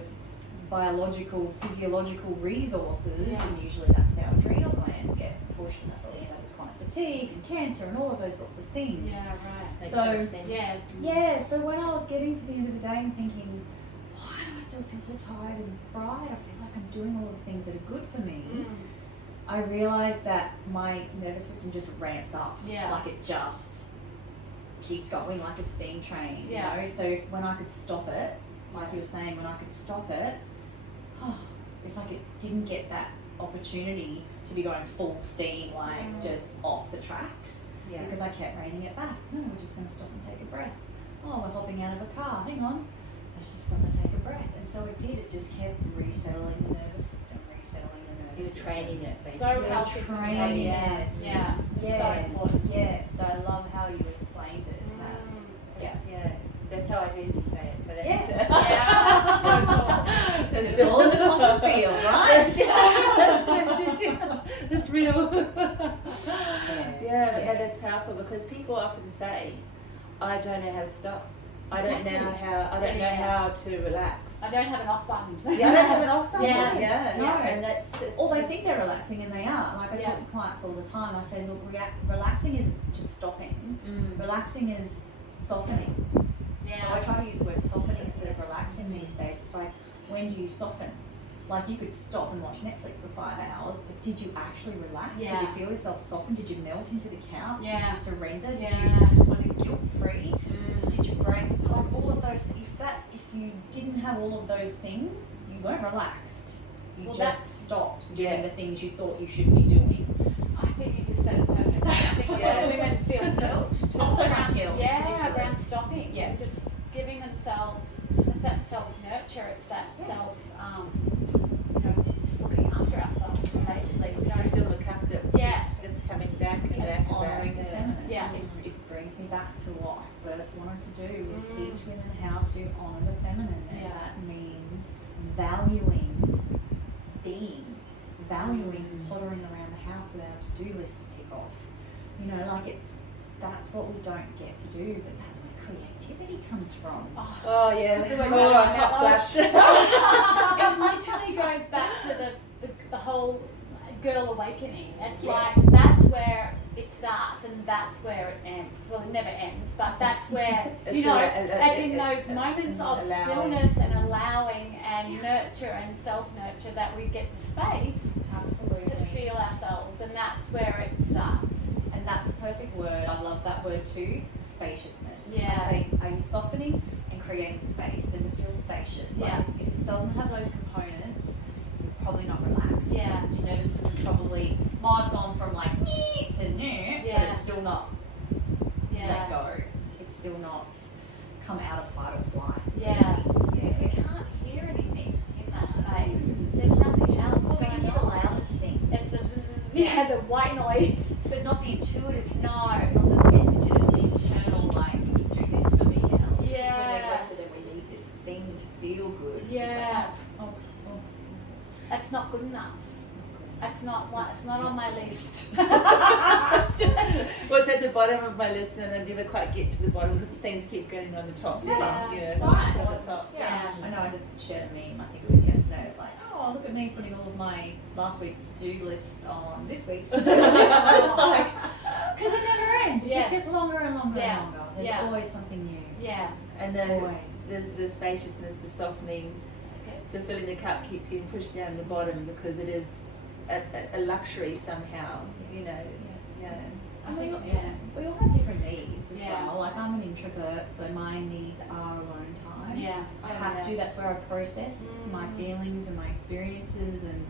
biological, physiological resources, and usually that's our adrenal glands get push, and that's why we end up with chronic fatigue and cancer and all of those sorts of things. Yeah, right. Makes So, so much sense. Yeah. Yeah, so when I was getting to the end of the day and thinking, why do I still feel so tired and fried? I feel like I'm doing all the things that are good for me. I realised that my nervous system just ramps up. Yeah. Like it just keeps going like a steam train. Yeah. You know? So when I could stop it, like you were saying, when I could stop it, it's like it didn't get that opportunity to be going full steam, like just off the tracks. Yeah. Because I kept reining it back. No, we're just going to stop and take a breath. Oh, we're hopping out of a car. Hang on. Let's just stop and take a breath. And so it did. It just kept resettling the nervous system, resettling the nervous You're system. training it, basically. So healthy. Training it. Yeah. Yes. So important. Yes. I love how you explained it. That, Yeah. That's how I heard you say it. So that's Yeah. So cool. it's all in the quantum field, right? That's real. Yeah. No, that's powerful because people often say, "I don't know how to stop. I don't know how to relax. I don't have an off button. Yeah, I don't have an off button. Yeah. No. And that's Or they think they're relaxing and they are. Like I Yeah. talk to clients all the time. I say, look, relaxing isn't just stopping. Relaxing is softening. So I try to use the word softening instead of relaxing these days. It's like, when do you soften? Like you could stop and watch Netflix for 5 hours, but did you actually relax? Yeah. Did you feel yourself soften? Did you melt into the couch? Yeah. Did you surrender? Yeah. Was it guilt free? Did you break? Like all of those. If you didn't have all of those things, you weren't relaxed. You Well, just stopped doing Yeah. the things you thought you should be doing. I think you just said it perfectly. I think a lot of women feel guilt. Just Oh, so much around- guilt. It's Yeah, ridiculous. around stopping. Yeah. Just giving themselves, it's that self-nurture, it's that self, just looking after ourselves, basically. We to don't fill the cup that's coming back and It's back just and back. honouring the feminine. Yeah. It brings me back to what I first wanted to do was teach women how to honour the feminine, and Yeah. that means valuing pottering around the house without a to-do list to tick off. You know, like that's what we don't get to do, but that's where creativity comes from. Oh yeah. Just the way Oh, that- hot flash. It literally goes back to the whole girl awakening. It's like that's where it starts and that's where it ends. Well, it never ends, but that's where It's it's in allowing. those moments of stillness and allowing and nurture and self-nurture that we get the space Absolutely. to feel ourselves, and that's where it starts. And that's the perfect word. I love that word too, spaciousness. Yeah. I say, are you softening and creating space? Does it feel spacious? Like Yeah. if it doesn't have those components, you're probably not relaxed. Yeah. Your nervous system probably might have gone from like nee to nee, but Yeah. it's still not Yeah. let go. It's still not come out of fight or flight. Yeah. Because we can't hear anything in that space. There's nothing else Well, we going can hear the on. loudest thing, It's the the white noise. but not the intuitive thing. No. It's not the messages, the internal like, do this for me now. It's just Yeah. when we're left and we need this thing to feel good. It's just like, Yeah. oh. That's not good enough. It's not good. That's not one. It's not on my list. Well, it's at the bottom of my list, and I never quite get to the bottom because things keep getting on the top. Yeah, yeah, right. on the top. Yeah. Yeah. I know, I just shared a meme, I think it was yesterday. It's like, oh, look at me putting all of my last week's to-do list on this week's to-do list. It's like, because it never ends. It Yes. just gets longer and longer Yeah. and longer. There's Yeah. always something new. Yeah. And Always. the spaciousness, the softening, the filling the cup keeps getting pushed down the bottom because it is a luxury somehow. You know, it's I We think all, we all have different needs as Yeah. well. Like I'm an introvert, so my needs are alone time. Yeah. I have to. That's where I process my feelings and my experiences and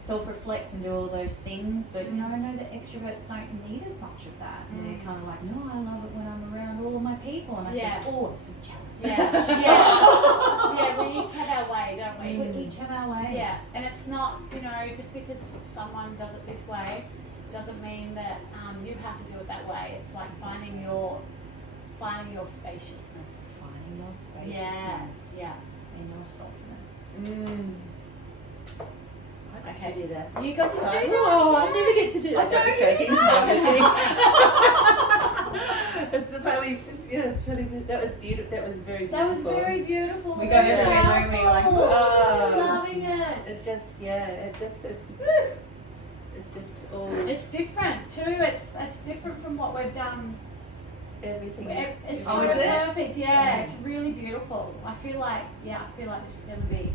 self-reflect and do all those things. But you know, I know that extroverts don't need as much of that. And they're kind of like, no, I love it when I'm around all of my people. And I Yeah. think, oh, I'm so jealous. Yeah. Yeah. We each have our way, don't we? We each have our way. Yeah. And it's not, just because someone does it this way doesn't mean that you have to do it that way. It's like finding your spaciousness. Finding your Yeah. spaciousness. Yeah. And your softness. I'd like to do that. You got to do that. Oh, I never get to do that. I'm just joking. No, I'm just kidding. It's funny. Yeah, it's funny. That was beautiful. That was very beautiful. That was very beautiful. We go very everywhere, don't we? Like, powerful. oh. Loving it. It's just, it's just all It's different too. It's different from what we've done. everything. It's is so is it? perfect. Yeah, it's really beautiful. I feel like this is going to be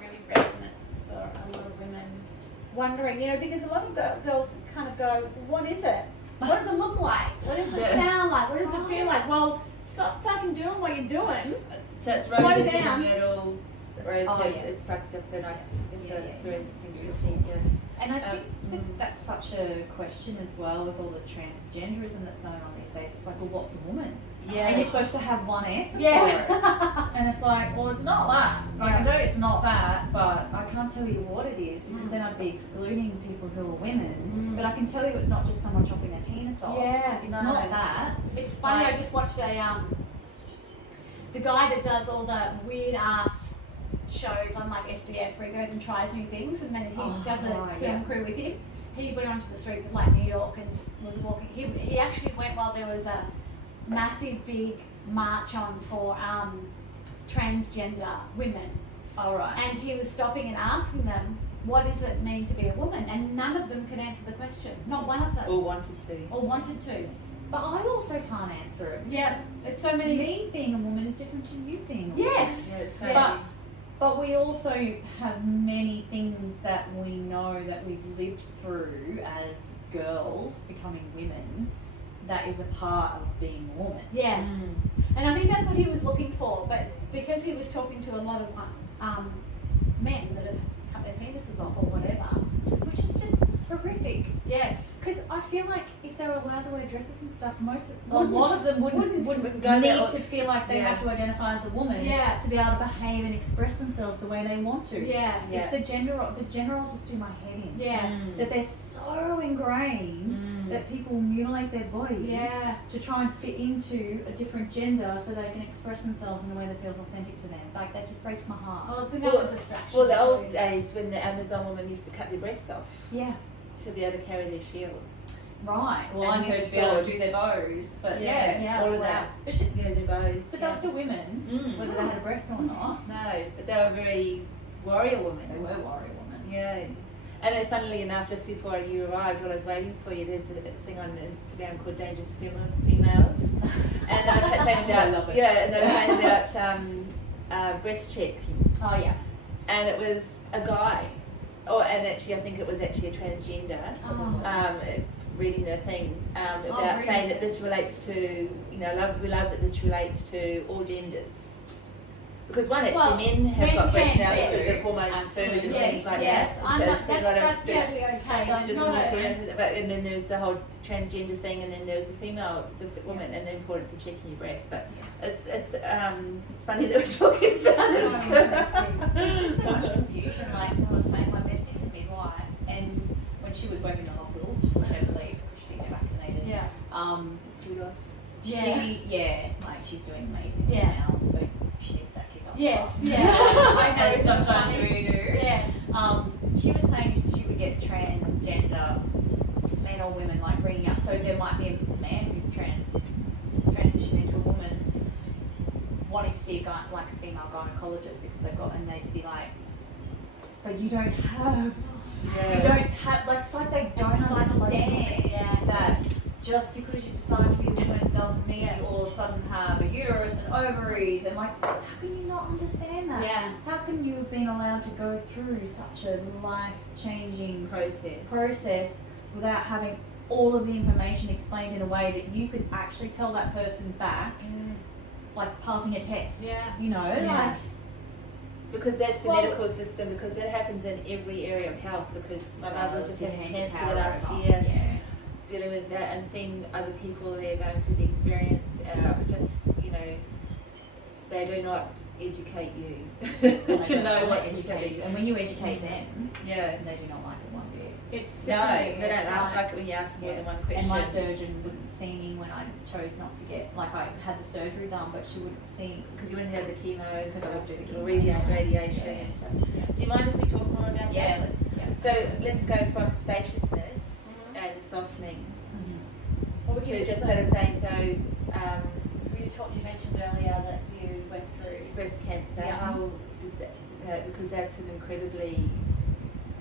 really resonant for a lot of women. Wondering, because a lot of girls kind of go, what is it? What does it look like? What does it sound like? What does it feel like? Well, stop fucking doing what you're doing. So it's Slow roses in the down. middle, rose Oh, hip. yeah. It's like just a nice, it's Yeah, a yeah, very beautiful. beautiful. And I think that that's such a question as well with all the transgenderism that's going on these days. It's like, well, what's a woman? Yeah. And you're supposed to have one answer for it. Yeah. And it's like, well, it's not that. I can tell you it's not that, but I can't tell you what it is because then I'd be excluding people who are women. But I can tell you it's not just someone chopping their penis off. Yeah, It's no. not that. It's funny. Like- I just watched the guy that does all the weird ass shows on like SBS where he goes and tries new things, and then he does a right, film crew with him. He went onto the streets of like New York and was walking. He actually went while there was a massive big march on for transgender women, All right. and he was stopping and asking them, what does it mean to be a woman? And none of them could answer the question. Not one of them. Or wanted to. Or wanted to. But I also can't answer it. Yeah, there's so many. Me being a woman is different to you being a woman. Yes. Yeah, it's so Yeah. But we also have many things that we know that we've lived through as girls becoming women that is a part of being a woman. Yeah. And I think that's what he was looking for, but because he was talking to a lot of men that had cut their penises off or whatever. Which is just horrific. Yes. Because I feel like if they were allowed to wear dresses and stuff, a Wouldn't- lot of them wouldn't go need there or- to feel like they Yeah. have to identify as a woman Yeah. to be able to behave and express themselves the way they want to. Yeah. It's the gender roles just do my head in. Yeah. That they're so ingrained that people mutilate their bodies Yeah. to try and fit into a different gender so they can express themselves in a way that feels authentic to them. Like, that just breaks my heart. Well, it's another distraction. Well, the old too. days when the Amazon women used to cut their breasts off Yeah. to be able to carry their shields. Right. Well, And I use heard a to be able to sword. do their bows, but Yeah, yeah, all of wow. that. But, she, Yeah, their bows. but yeah. they were still women, Mm. whether they had a breast or not. No, but they were very warrior women. They were warrior women. Yeah. And it's funnily enough, just before you arrived, while I was waiting for you, there's a thing on Instagram called Dangerous Females. And I kept saying about, I love it. yeah, and they were saying about breast check. Oh yeah. And it was a guy. And actually, I think it was actually a transgender. Reading the thing about really? saying that this relates to, we love that this relates to all genders. Because men have got breasts now yes. because of hormones and food and Yes, things like yes. that. I'm So not, it's been a lot of that's just- totally okay. That's just It's not a- interference, and then there's the whole transgender thing, and then there's the woman, and the importance of checking your breast. But it's funny that we're talking about it. There's just so much confusion. Like I was saying, my bestie's a midwife, and when she was working in the hospitals before she had to leave because she didn't get vaccinated, Yeah. she's doing amazing Yeah. now, but she needs that kick up. Yes, yeah. I know. As sometimes we do. Yes. She was saying she would get transgender men or women like bringing up. So there might be a man who's transitioned into a woman wanting to see a female gynecologist because they'd be like, but you don't have. You don't have, it's like they don't understand that just because you decide to be a woman doesn't mean you all of a sudden have a uterus and ovaries, and how can you not understand that? Yeah. How can you have been allowed to go through such a life-changing process without having all of the information explained in a way that you could actually tell that person back, like passing a test? Yeah. Because that's the medical system, because that happens in every area of health, because my mother just had cancer last year, dealing with that, and seeing other people there going through the experience, they do not educate you to know what needs to be. And when you educate them, Yeah. they do not like it one bit. It's No, sickening. they It's don't like it when you ask more than one question. And my surgeon wouldn't see me when I chose not to get, I had the surgery done, but she wouldn't see. Because you wouldn't have the chemo, Because I would do the or chemo. radiation and stuff. Do you mind if we talk more about Yeah, that? So let's go from spaciousness and softening What would to you just say? sort of saying, You mentioned earlier that you went through. breast cancer, Yeah. how did that, because that's an incredibly,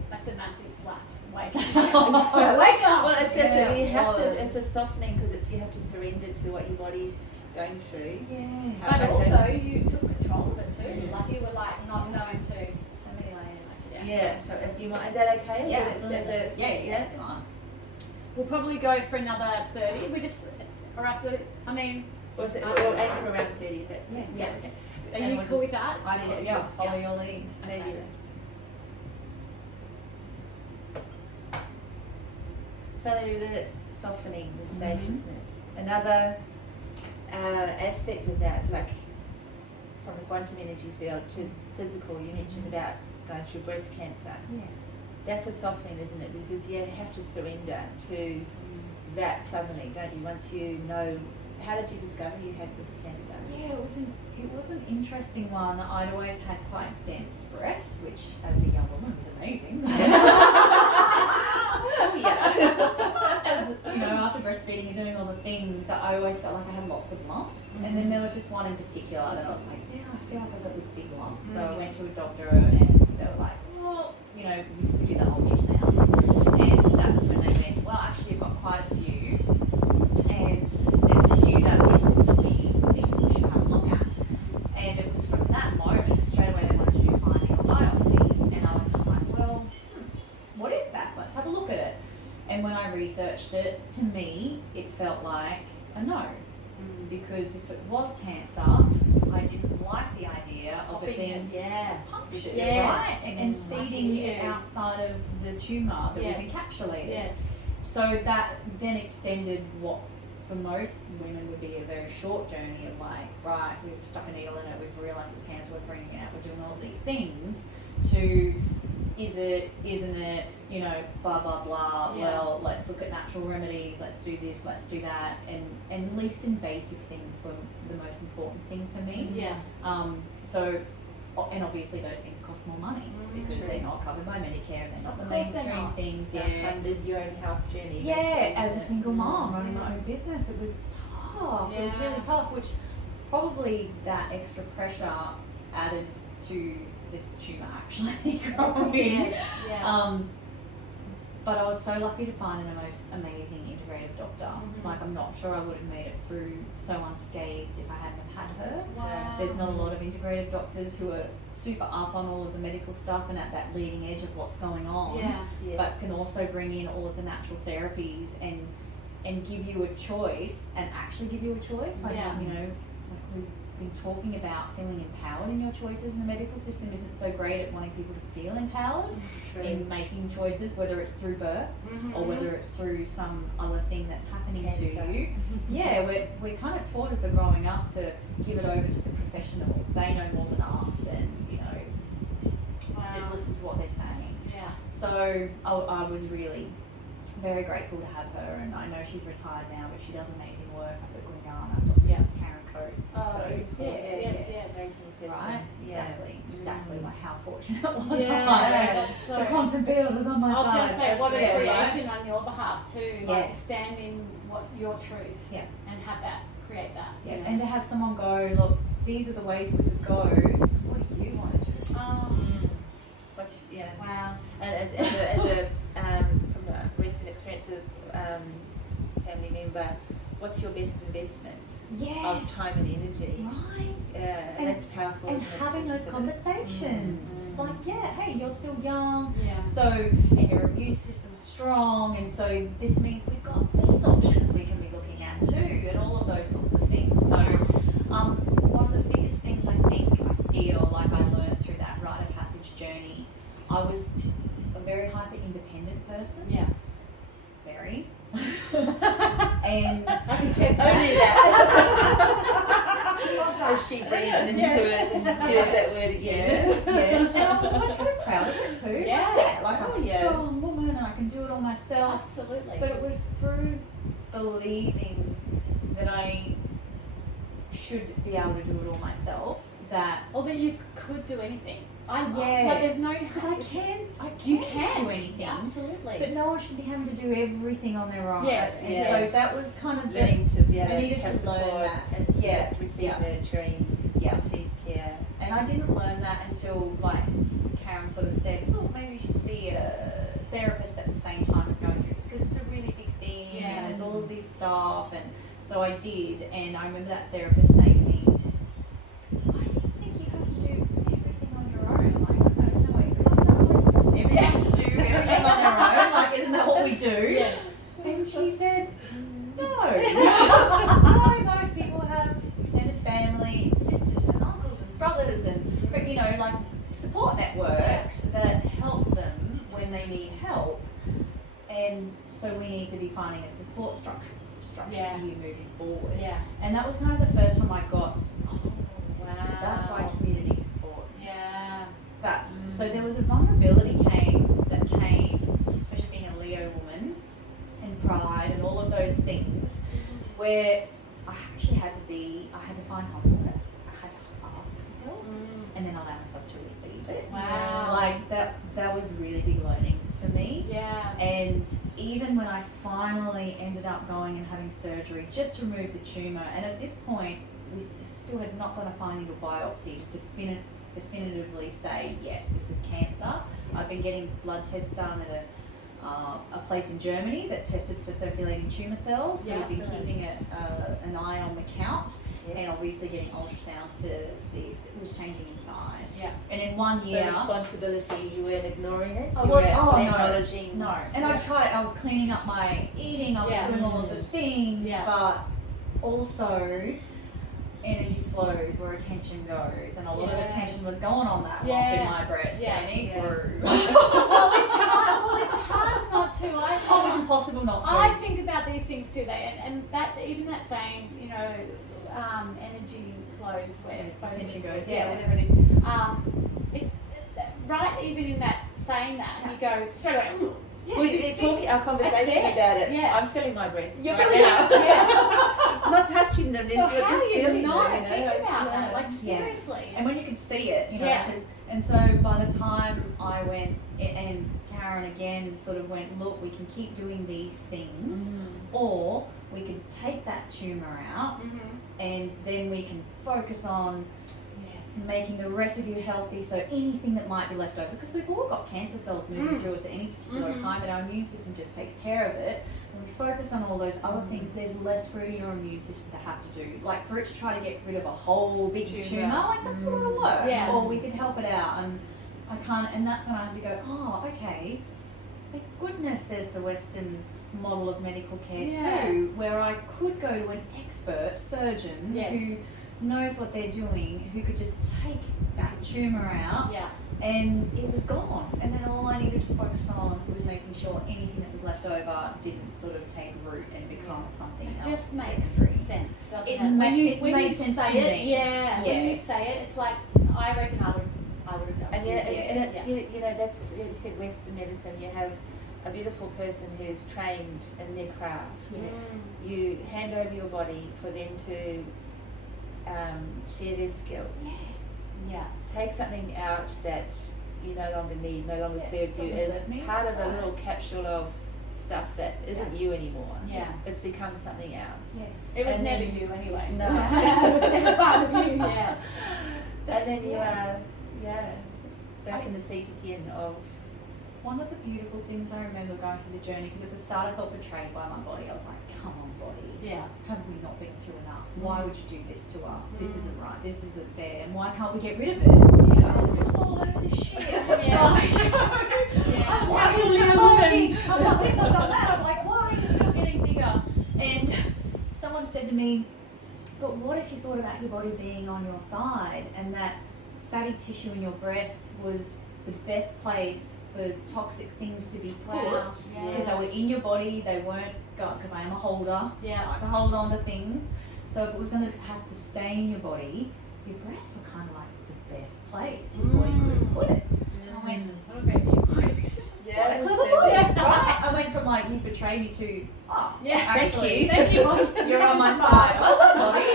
That's a massive slap. wake up. Wake up. Well, it's a softening because you have to surrender to what your body's going through. Yeah. But also, you took control of it too. Yeah. Like you were like not going to. So many layers. Yeah. So if you might, is that okay? Yeah, Is it- absolutely. Yeah, that's fine. We'll probably go for another 30. We just, or else, I mean, We'll aim for around 30 if that's okay. Yeah. Okay. are And you we'll cool just- with that? I'll follow your lead. Maybe less. So the softening, the spaciousness. Another aspect of that, like from the quantum energy field to physical, you mentioned about going through breast cancer. Yeah. That's a softening, isn't it? Because you have to surrender to that suddenly, don't you? Once you know, how did you discover you had breast cancer? Yeah, it was an interesting one. I'd always had quite dense breasts, which as a young woman was amazing. Oh yeah. As you know, after breastfeeding and doing all the things, I always felt like I had lots of lumps. And then there was just one in particular that I was like, yeah, I feel like I've got this big lump. So I went to a doctor and they were like, well, you know, we do the ultrasound. And that's when they went, well, actually you've got quite a few. And there's a few that we think we should have a look at. And it was from that moment, straight away they wanted to do finding a biopsy. And I was kind of like, well, what is that? Let's have a look at it. And when I researched it, to me, it felt like a no. Because if it was cancer, I didn't like the idea of it being punctured, right? And seeding it outside of the tumour that was encapsulated. Yes. So that then extended what for most women would be a very short journey of like, right, we've stuck a needle in it, we've realised it's cancer, we're bringing it out, we're doing all of these things, to is it, isn't it, you know, blah, blah, blah, well, let's look at natural remedies, let's do this, let's do that, and least invasive things were the most important thing for me. Yeah. So, and obviously those things cost more money because they're not covered by Medicare, they're not the Of course they're mainstream not. things. You funded your own health journey. Yeah, as a single mom running my own business, it was tough. It was really tough, which probably that extra pressure added to the tumour actually growing. Yeah. But I was so lucky to find an most amazing integrative doctor. Like, I'm not sure I would have made it through so unscathed if I hadn't have had her. Wow. There's not a lot of integrative doctors who are super up on all of the medical stuff and at that leading edge of what's going on. Yeah. Yes. But can also bring in all of the natural therapies and give you a choice and actually give you a choice. Like, you know, like we've been talking about feeling empowered in your choices, and the medical system isn't so great at wanting people to feel empowered in making choices, whether it's through birth or whether it's through some other thing that's happening to you. Yeah, we're kind of taught as we're growing up to give it over to the professionals. They know more than us, and you know, just listen to what they're saying. Yeah. So I was really very grateful to have her, and I know she's retired now, but she does amazing work up at Gwingana, Karen Coates. Oh, so yes. right? Yeah. Exactly. Like how fortunate was Yeah, I? that's so. The quantum field was on my I was side. going to say, what a Right? creation on your behalf too, like Yeah. to stand in what your truth, Yeah. and have that, create that. Yeah, you know. and to have someone go, look, these are the ways we could go. What do you want to do? Wow. And as a from a recent experience of family member, what's your best investment of time and energy? Right. And that's powerful. And isn't it, having to those consider? conversations, like, hey, you're still young, Yeah. so, and your immune system's strong, and so this means we've got these options we can be looking at too, and all of those sorts of things. So, one of the biggest things I feel like I learned through that rite of passage journey, I was a very hyper independent person. Yeah. Very. And I can sense Only that. As she breathes into it and feels that word again. Yes. And I was always kind of proud of it too. Yeah. Like I'm a strong woman and I can do it all myself. Absolutely. But it was through believing that I should be able to do it all myself that or that you could do anything. Like there's no, because I can you can do anything. Absolutely. But no one should be having to do everything on their own. Yes, And yes. so that was kind of Learning to be able I needed to have to learn support that. and receive nurturing, receive care. And I didn't learn that until like Karen sort of said, look, maybe you should see a therapist at the same time as going through this, because it's a really big thing and there's all of this stuff. And so I did, and I remember that therapist saying to me, why do you think you have to do everything on your own? I'm like, no, there's no way you have to do everything on their own. Like, isn't that what we do? Yes. And she said, no. No, most people have extended family, sisters and uncles and brothers and, you know, like support networks that help them when they need help. And so we need to be finding a support structure for you moving forward. Yeah. And that was kind of the first time I got, oh, Wow. that's why community support. Yeah. So there was a vulnerability that came, especially being a Leo woman, and pride and all of those things, where I actually had to find humbleness. I had to ask for help and then allow myself to receive it. Wow. Like that was really big learnings for me. Yeah. And even when I finally ended up going and having surgery just to remove the tumour, and at this point we still had not done a fine needle biopsy to definitively say, yes, this is cancer. I've been getting blood tests done at a place in Germany that tested for circulating tumour cells. So we've been keeping an eye on the count, and obviously getting ultrasounds to see if it was changing in size. Yeah. And in 1 year... So responsibility, you weren't ignoring it? You were acknowledging... No. And I tried, I was cleaning up my eating, I was doing all of the things, but also energy flows where attention goes, and a lot of attention was going on that lump in my breast, and it grew. Well, it's hard not to. Oh, it was impossible not to. I think about these things too, and that even that saying, you know, energy flows where attention goes, whatever it is. It's right, even in that saying that, and you go straight away. We're talking our conversation about it. Yeah. I'm feeling my breasts. You're right feeling now. it. Not touching them. So how just do you feeling not them, think about that? Like seriously. And when you could see it, you know, and so by the time I went, and Karen again sort of went, look, we can keep doing these things, or we could take that tumour out, and then we can focus on making the rest of you healthy, so anything that might be left over, because we've all got cancer cells moving through us at any particular time, but our immune system just takes care of it. When we focus on all those other things, there's less for your immune system to have to do. Like for it to try to get rid of a whole big tumour, like that's a lot of work. Yeah. Or we could help it out, and I can't, and that's when I had to go, oh, okay, thank goodness there's the Western model of medical care too, where I could go to an expert surgeon who knows what they're doing, who could just take that tumour out, and it was gone. And then all I needed to focus on was making sure anything that was left over didn't sort of take root and become something else. It just makes sense, doesn't it? When you say to it, me. when you say it, it's like, I reckon I would have done And it. and it's you know, that's, you said Western medicine. You have a beautiful person who's trained in their craft. You hand over your body for them to share their skill. Take something out that you no longer need, no longer serves you, as part of a little capsule of stuff that isn't you anymore. It's become something else. It was And never then- you anyway. No. It was never part of you. And then you are back in the seat again of... One of the beautiful things I remember going through the journey, because at the start I felt betrayed by my body. I was like, come on body, have we not been through enough? Why would you do this to us? This isn't right, this isn't fair, and why can't we get rid of it? You know, I was like, all over this shit. I've done this, I've done that. I'm like, why are you still getting bigger? And someone said to me, but what if you thought about your body being on your side, and that fatty tissue in your breasts was the best place for toxic things to be put, because they were in your body, they weren't gone, because I am a holder, I like to hold on to things, so if it was going to have to stay in your body, your breasts were kind of like the best place your body could have put it. And I went, what a great view. What a clever body, right? I went from like, you betrayed me to, actually, thank you. You're on my side. Well done, body.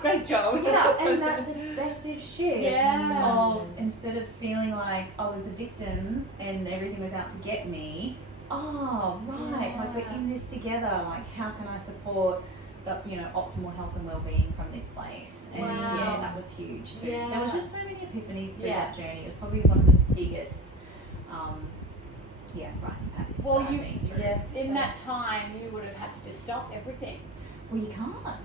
Great job. And that perspective shift of, instead of feeling like I was the victim and everything was out to get me, like we're in this together, like how can I support the, you know, optimal health and well-being from this place? And that was huge too. There was just so many epiphanies through that journey. It was probably one of the biggest, rites and passages Well, that I've been through. in that time, you would have had to just stop everything. Well, you can't,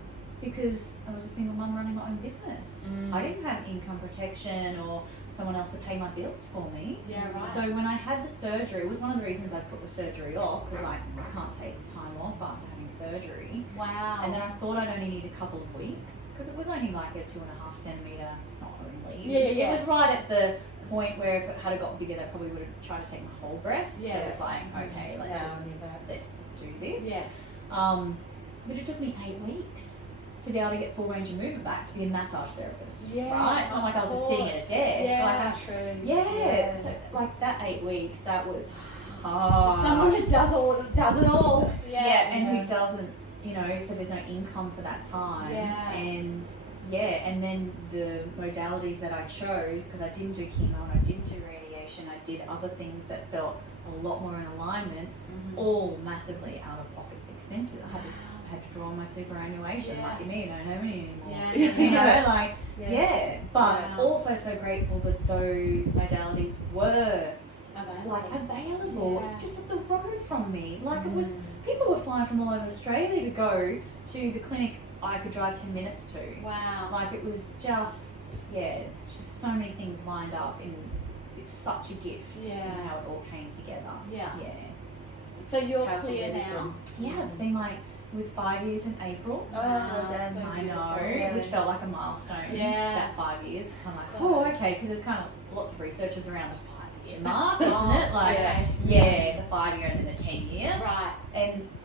because I was a single mum running my own business. I didn't have income protection or someone else to pay my bills for me. Yeah, right. So when I had the surgery, it was one of the reasons I put the surgery off, because I can't take time off after having surgery. Wow. And then I thought I'd only need a couple of weeks, because it was only like a 2.5 centimetre, not only. It was right at the point where if it had got bigger, they probably would have tried to take my whole breast. Yes. So it's like, okay, let's just do this. Yeah. But it took me 8 weeks to be able to get full range of movement back, to be a massage therapist. Yeah, right? It's not like I was just sitting at a desk. Yeah, So like that 8 weeks, that was hard. Someone that does it all. And who doesn't, so there's no income for that time. Yeah. And then the modalities that I chose, because I didn't do chemo and I didn't do radiation, I did other things that felt a lot more in alignment, all massively out of pocket expensive. I had to draw on my superannuation. Yeah. Lucky me, I don't have any anymore. Yeah. But also so grateful that those modalities were available just up the road from me. Like it was, people were flying from all over Australia to go to the clinic I could drive 10 minutes to. Wow. Like it was just, it's just so many things lined up, and it's such a gift in how it all came together. Yeah. Yeah. So you're clear now? Yeah, it's been like, it was 5 years in April. So I know, which felt like a milestone. Yeah. That 5 years. It's kind of like, So- okay, because there's kind of lots of researchers around the 5-year mark, isn't it? Like, the 5 year and then the 10 year. Right.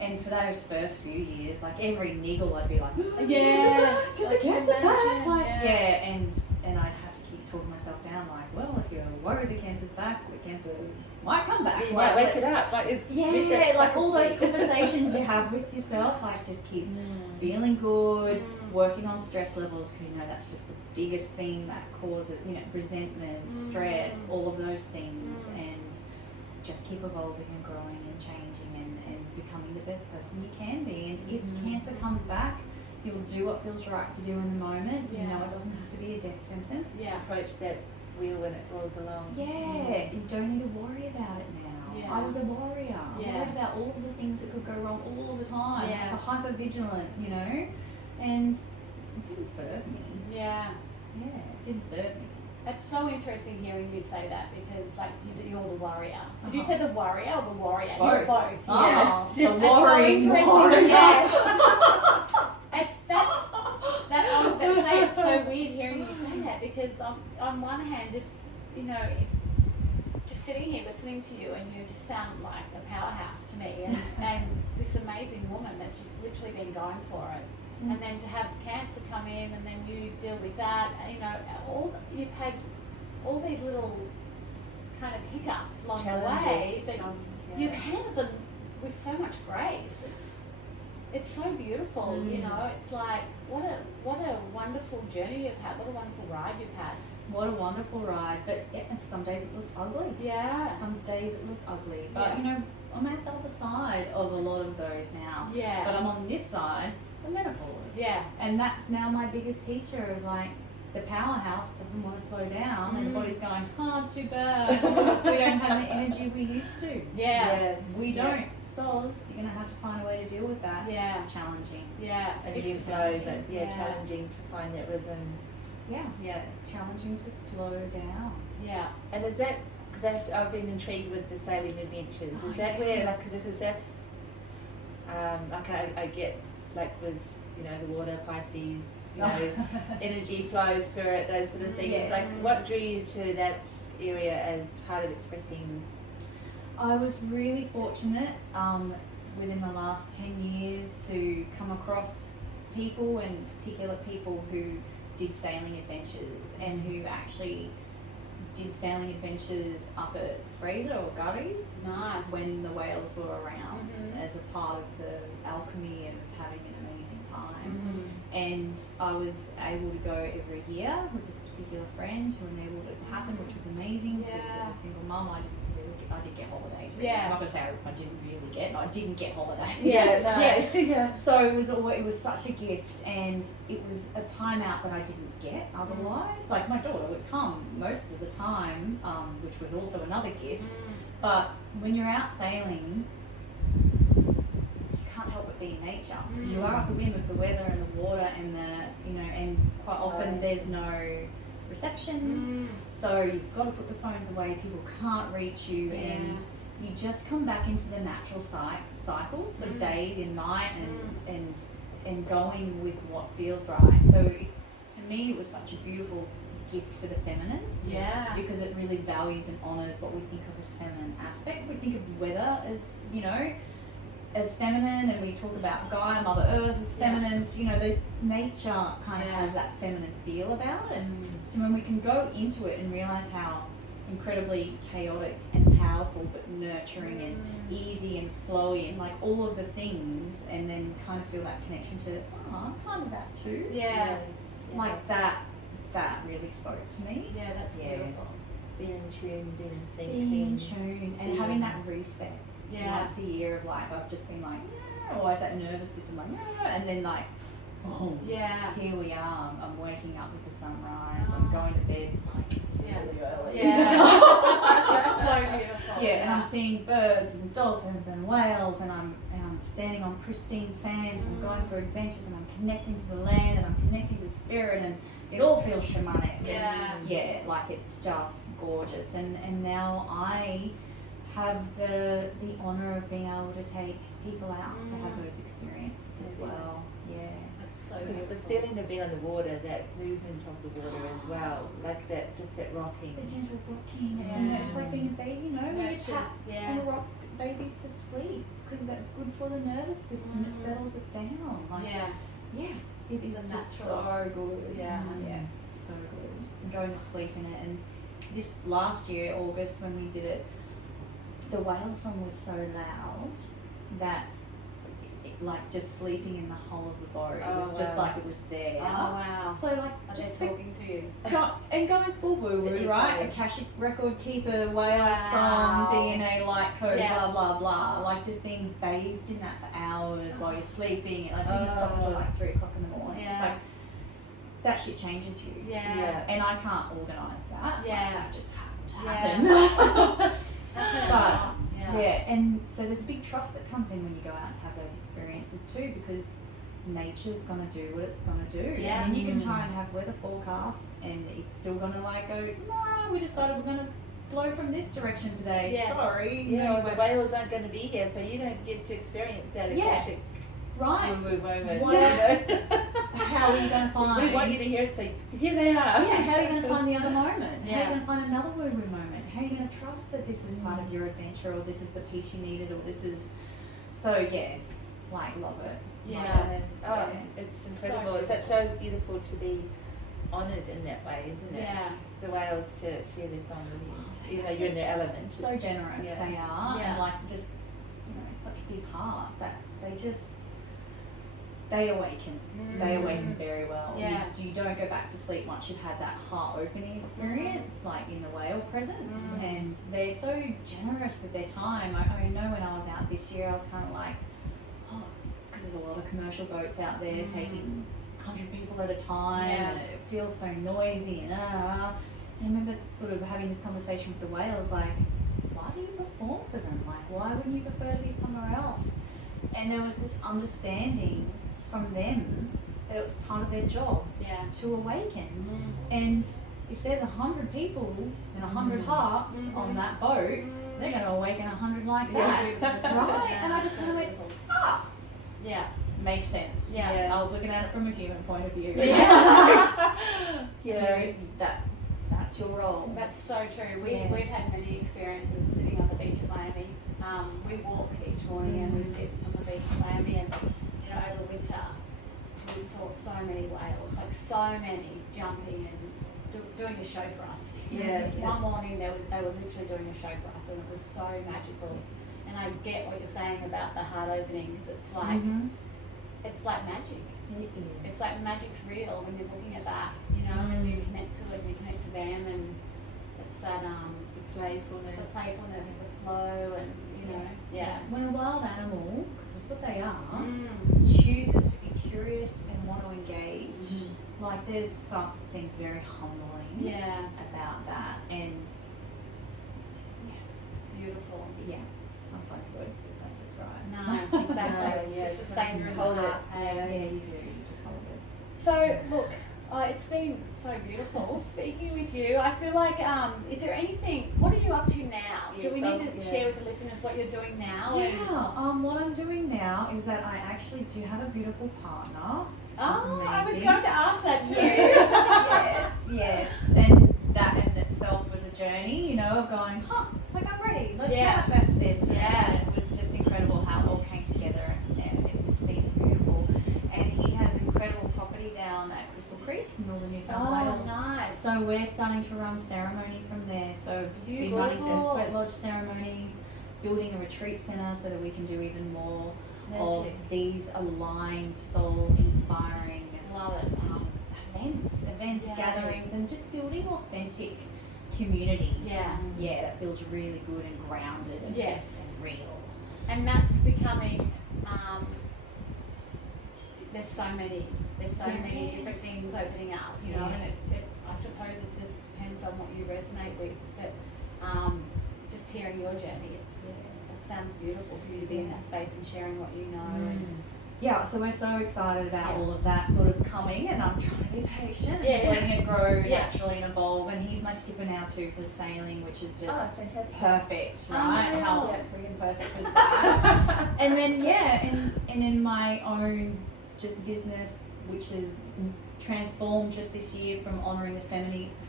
And for those first few years, like every niggle, I'd be like, Yes. because the cancer back. Like, and I'd have to keep talking myself down, like, well, if you're worried the cancer's back, the cancer might come back. You like, might wake it up. Like all those conversations you have with yourself, like just keep feeling good, working on stress levels, because that's just the biggest thing that causes, resentment, stress, all of those things, and just keep evolving and growing and changing and becoming the best person you can be. And if cancer comes back, you'll do what feels right to do in the moment. It doesn't have to be a death sentence. Yeah. Approach that wheel when it rolls along. Yeah, you don't need to worry about it now. Yeah. I was a warrior. I worried about all of the things that could go wrong all the time. Yeah. Like hyper vigilant, and it didn't serve me. Yeah. Yeah, it didn't serve me. It's so interesting hearing you say that, because like you're the warrior. Did you say the warrior or the warrior? Both. You're both. Oh, Yeah. the worrying so warrior. Yes. I was going to say, it's so weird hearing you say that, because on one hand, if just sitting here listening to you, and you just sound like a powerhouse to me, and this amazing woman that's just literally been going for it. And then to have cancer come in, and then you deal with that, and, you've had all these little kind of hiccups along the way, but you've handled them with so much grace. It's so beautiful, It's like what a wonderful journey you've had. What a wonderful ride you've had. What a wonderful ride. But some days it looked ugly. Yeah. Some days it looked ugly. But I'm at the other side of a lot of those now. Yeah. But I'm on this side, the menopause. Yeah. And that's now my biggest teacher of like, the powerhouse doesn't want to slow down, and the body's going, too bad. We don't have the energy we used to. Yeah. We don't. Souls, you're going to have to find a way to deal with that. Yeah. Challenging. Yeah. A new flow, but challenging to find that rhythm. Yeah. Challenging to slow down. Yeah. And is that, because I've been intrigued with the sailing adventures, is that where, because that's, I get, with, the water, Pisces, energy flow, spirit, those sort of things. Yes. Like, what drew you to that area as part of expressing? I was really fortunate within the last 10 years to come across people, and particular people who did sailing adventures, and who actually did sailing adventures up at Fraser or Gurry. Nice. When the whales were around, as a part of the alchemy and having an amazing time. And I was able to go every year with this particular friend who enabled it to happen, which was amazing, because as a single mum, did get holidays. Really. Yeah. I'm not gonna say I didn't really get. No, I didn't get holidays. Yeah. So it was such a gift, and it was a time out that I didn't get otherwise. Like my daughter would come most of the time, which was also another gift. But when you're out sailing, you can't help but be in nature because you are at the whim of the weather and the water and and quite often there's no reception. So you've got to put the phones away. People can't reach you, and you just come back into the natural cycles of day and night, and going with what feels right. So to me, it was such a beautiful gift for the feminine. Yeah. Because it really values and honours what we think of as feminine aspect. We think of weather as, as feminine, and we talk about Gaia, Mother Earth as feminines. Those nature kind of has that feminine feel about it. So when we can go into it and realise how incredibly chaotic and powerful but nurturing and easy and flowy and like all of the things, and then kind of feel that connection to, I'm kind of that too. Like that really spoke to me. Yeah, that's beautiful. Being in tune, being in sync. Being in tune and having that reset. Once a year of like, I've just been like, always that nervous system like, and then like, boom, here we are. I'm waking up with the sunrise. I'm going to bed like really early. It's so beautiful. And I'm seeing birds and dolphins and whales, and I'm standing on pristine sand, and I'm going for adventures, and I'm connecting to the land, and I'm connecting to spirit, and it all feels shamanic. And like it's just gorgeous. And now I have the honour of being able to take people out to have those experiences as well. That's so Because the beautiful. feeling of being on the water, that movement of the water as well, like that, just that rocking. The gentle rocking. It's like being a baby, when you tap and rock babies to sleep, because that's good for the nervous system. It settles it down. Like, it is It's just natural. so good. So good. And going to sleep in it. And this last year, August, when we did it, the whale song was so loud that like just sleeping in the hull of the boat, it was just like it was there. So like just talking to you. And going full woo woo, right? Akashic record keeper, whale song, DNA light code, blah blah blah. Like just being bathed in that for hours while you're sleeping. Like didn't stop until like 3 o'clock in the morning. It's like that shit changes you. And I can't organise that. Like, that just happened to happen. But and so there's a big trust that comes in when you go out to have those experiences too, because nature's gonna do what it's gonna do. And then you can try and have weather forecasts, and it's still gonna like go, no, we decided we're gonna blow from this direction today. Sorry. The whales aren't going to be here, so you don't get to experience that Akashic moment. How are you going to find? We want you to hear it, so here they are. How are you going to find the other moment? How are you going to find another woo-woo moment? How are you going to trust that this is part of your adventure, or this is the piece you needed, or this is... So, love it. It's incredible. It's so beautiful to be honoured in that way, isn't it? The whales to share this on with you, even though you're in their element. So generous they are, and like just, such big hearts that they awaken. They awaken very well. You don't go back to sleep once you've had that heart opening experience, like in the whale presence, and they're so generous with their time. I know when I was out this year, I was kind of like, there's a lot of commercial boats out there taking 100 people at a time, and it feels so noisy and I remember sort of having this conversation with the whales, like, why do you perform for them? Like, why wouldn't you prefer to be somewhere else? And there was this understanding from them that it was part of their job to awaken. And if there's 100 people and 100 hearts on that boat, they're going to awaken 100 like that, right? And I just kind of went, makes sense. I was looking at it from a human point of view. That's your role. That's so true. We've had many experiences sitting on the beach at Miami. We walk each morning and we sit on the beach at Miami, and over winter we saw so many whales, like so many jumping and doing a show for us. One morning they were literally doing a show for us, and it was so magical. And I get what you're saying about the heart opening, because it's like it's like magic. It is. It's like magic's real when you're looking at that, and you connect to it and you connect to them, and it's that playfulness. The flow, and yeah. When a wild animal, because that's what they are, Mm. chooses to be curious and want to engage, like there's something very humbling Yeah. about that, and Beautiful. yeah, sometimes words just don't describe. No, exactly. No, yeah, Just the savor in the hold it. heart. Hey? Yeah, you do. You just hold it. So, look, it's been so beautiful speaking with you. I feel like, is there anything, what are you up to now? Yeah, Do we need to share with the listeners what you're doing now? Yeah, what I'm doing now is that I actually do have a beautiful partner. Oh, I was amazing. going to ask that too. Yes. And that in itself was a journey, of going, like I'm ready, let's manifest this. Yeah. And it was just incredible how it all came together, and it's been beautiful. And he has incredible property down at Crystal Creek, northern New South Wales. Oh, nice. So we're starting to run ceremony from there. So we're running some sweat lodge ceremonies, building a retreat centre so that we can do even more of these aligned, soul-inspiring Love it. events, Yeah. gatherings, and just building authentic community. Yeah. Yeah, that feels really good and grounded and, Yes. and real. And that's becoming, there's so many different things opening up, and I suppose it just depends on what you resonate with, but just hearing your journey, it sounds beautiful for you to be in that space and sharing what you know. And Yeah, so we're so excited about all of that sort of coming, and I'm trying to be patient and just Yeah. letting it grow Yes. naturally and evolve. And he's my skipper now too for the sailing, which is just fantastic. perfect, Oh, right? yeah. How freaking perfect is that? And then and in my own just business, which is transformed just this year from honouring the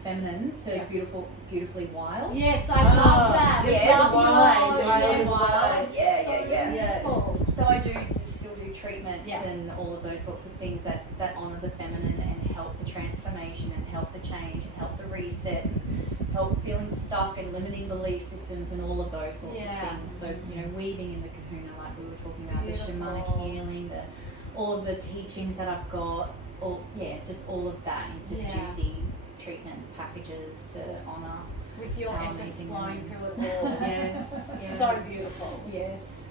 feminine to beautifully wild. yes, I love that. yes. Love Wild, so- wild, yes. wild. Yeah, So yeah. beautiful. So I do just still do treatments Yeah. and all of those sorts of things that honour the feminine and help the transformation and help the change and help the reset and help feeling stuck and limiting belief systems and all of those sorts of things. So, weaving in the kahuna like we were talking about, Beautiful. the shamanic healing, all of the teachings that I've got, just all of that into juicy treatment packages to honour. With your How essence amazing flowing women. through it all. Yes. So beautiful. Yes.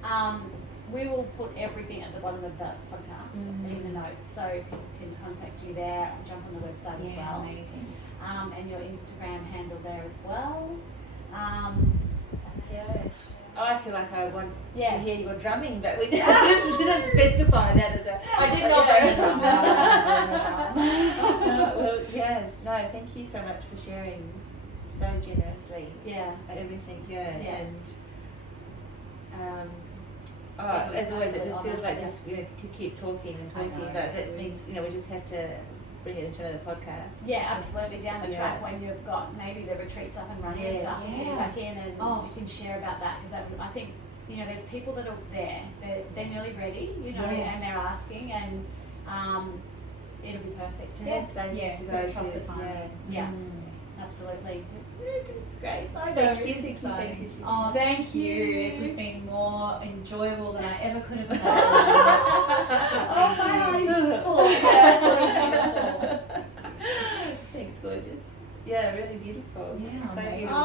We will put everything at the bottom of the podcast in the notes, so people can contact you there and jump on the website as well. Amazing. And your Instagram handle there as well. I feel like I want to Yeah. hear your drumming, but we didn't specify that as a. I did not bring the drum. Well, yes. No, thank you so much for sharing so generously Yeah. everything. Yeah. And as always, it just feels like just could keep talking and I talking, know. but that means we just have to bring it into another podcast. Yeah, absolutely. Down the Yeah. track when you've got maybe the retreats up and running and Yes. stuff, and get Yeah. back in and you can share about that, because I think there's people that are there, they're nearly ready, Yes. and they're asking, and it'll be perfect. To have space to go trust to. the time. Yeah, absolutely. It's great. Thank Thank you. exciting. Thank you. Oh, thank you. you. This has been more enjoyable than I ever could have imagined. Oh my God. Thanks, gorgeous. Yeah, really beautiful. Yeah, So amazing. beautiful.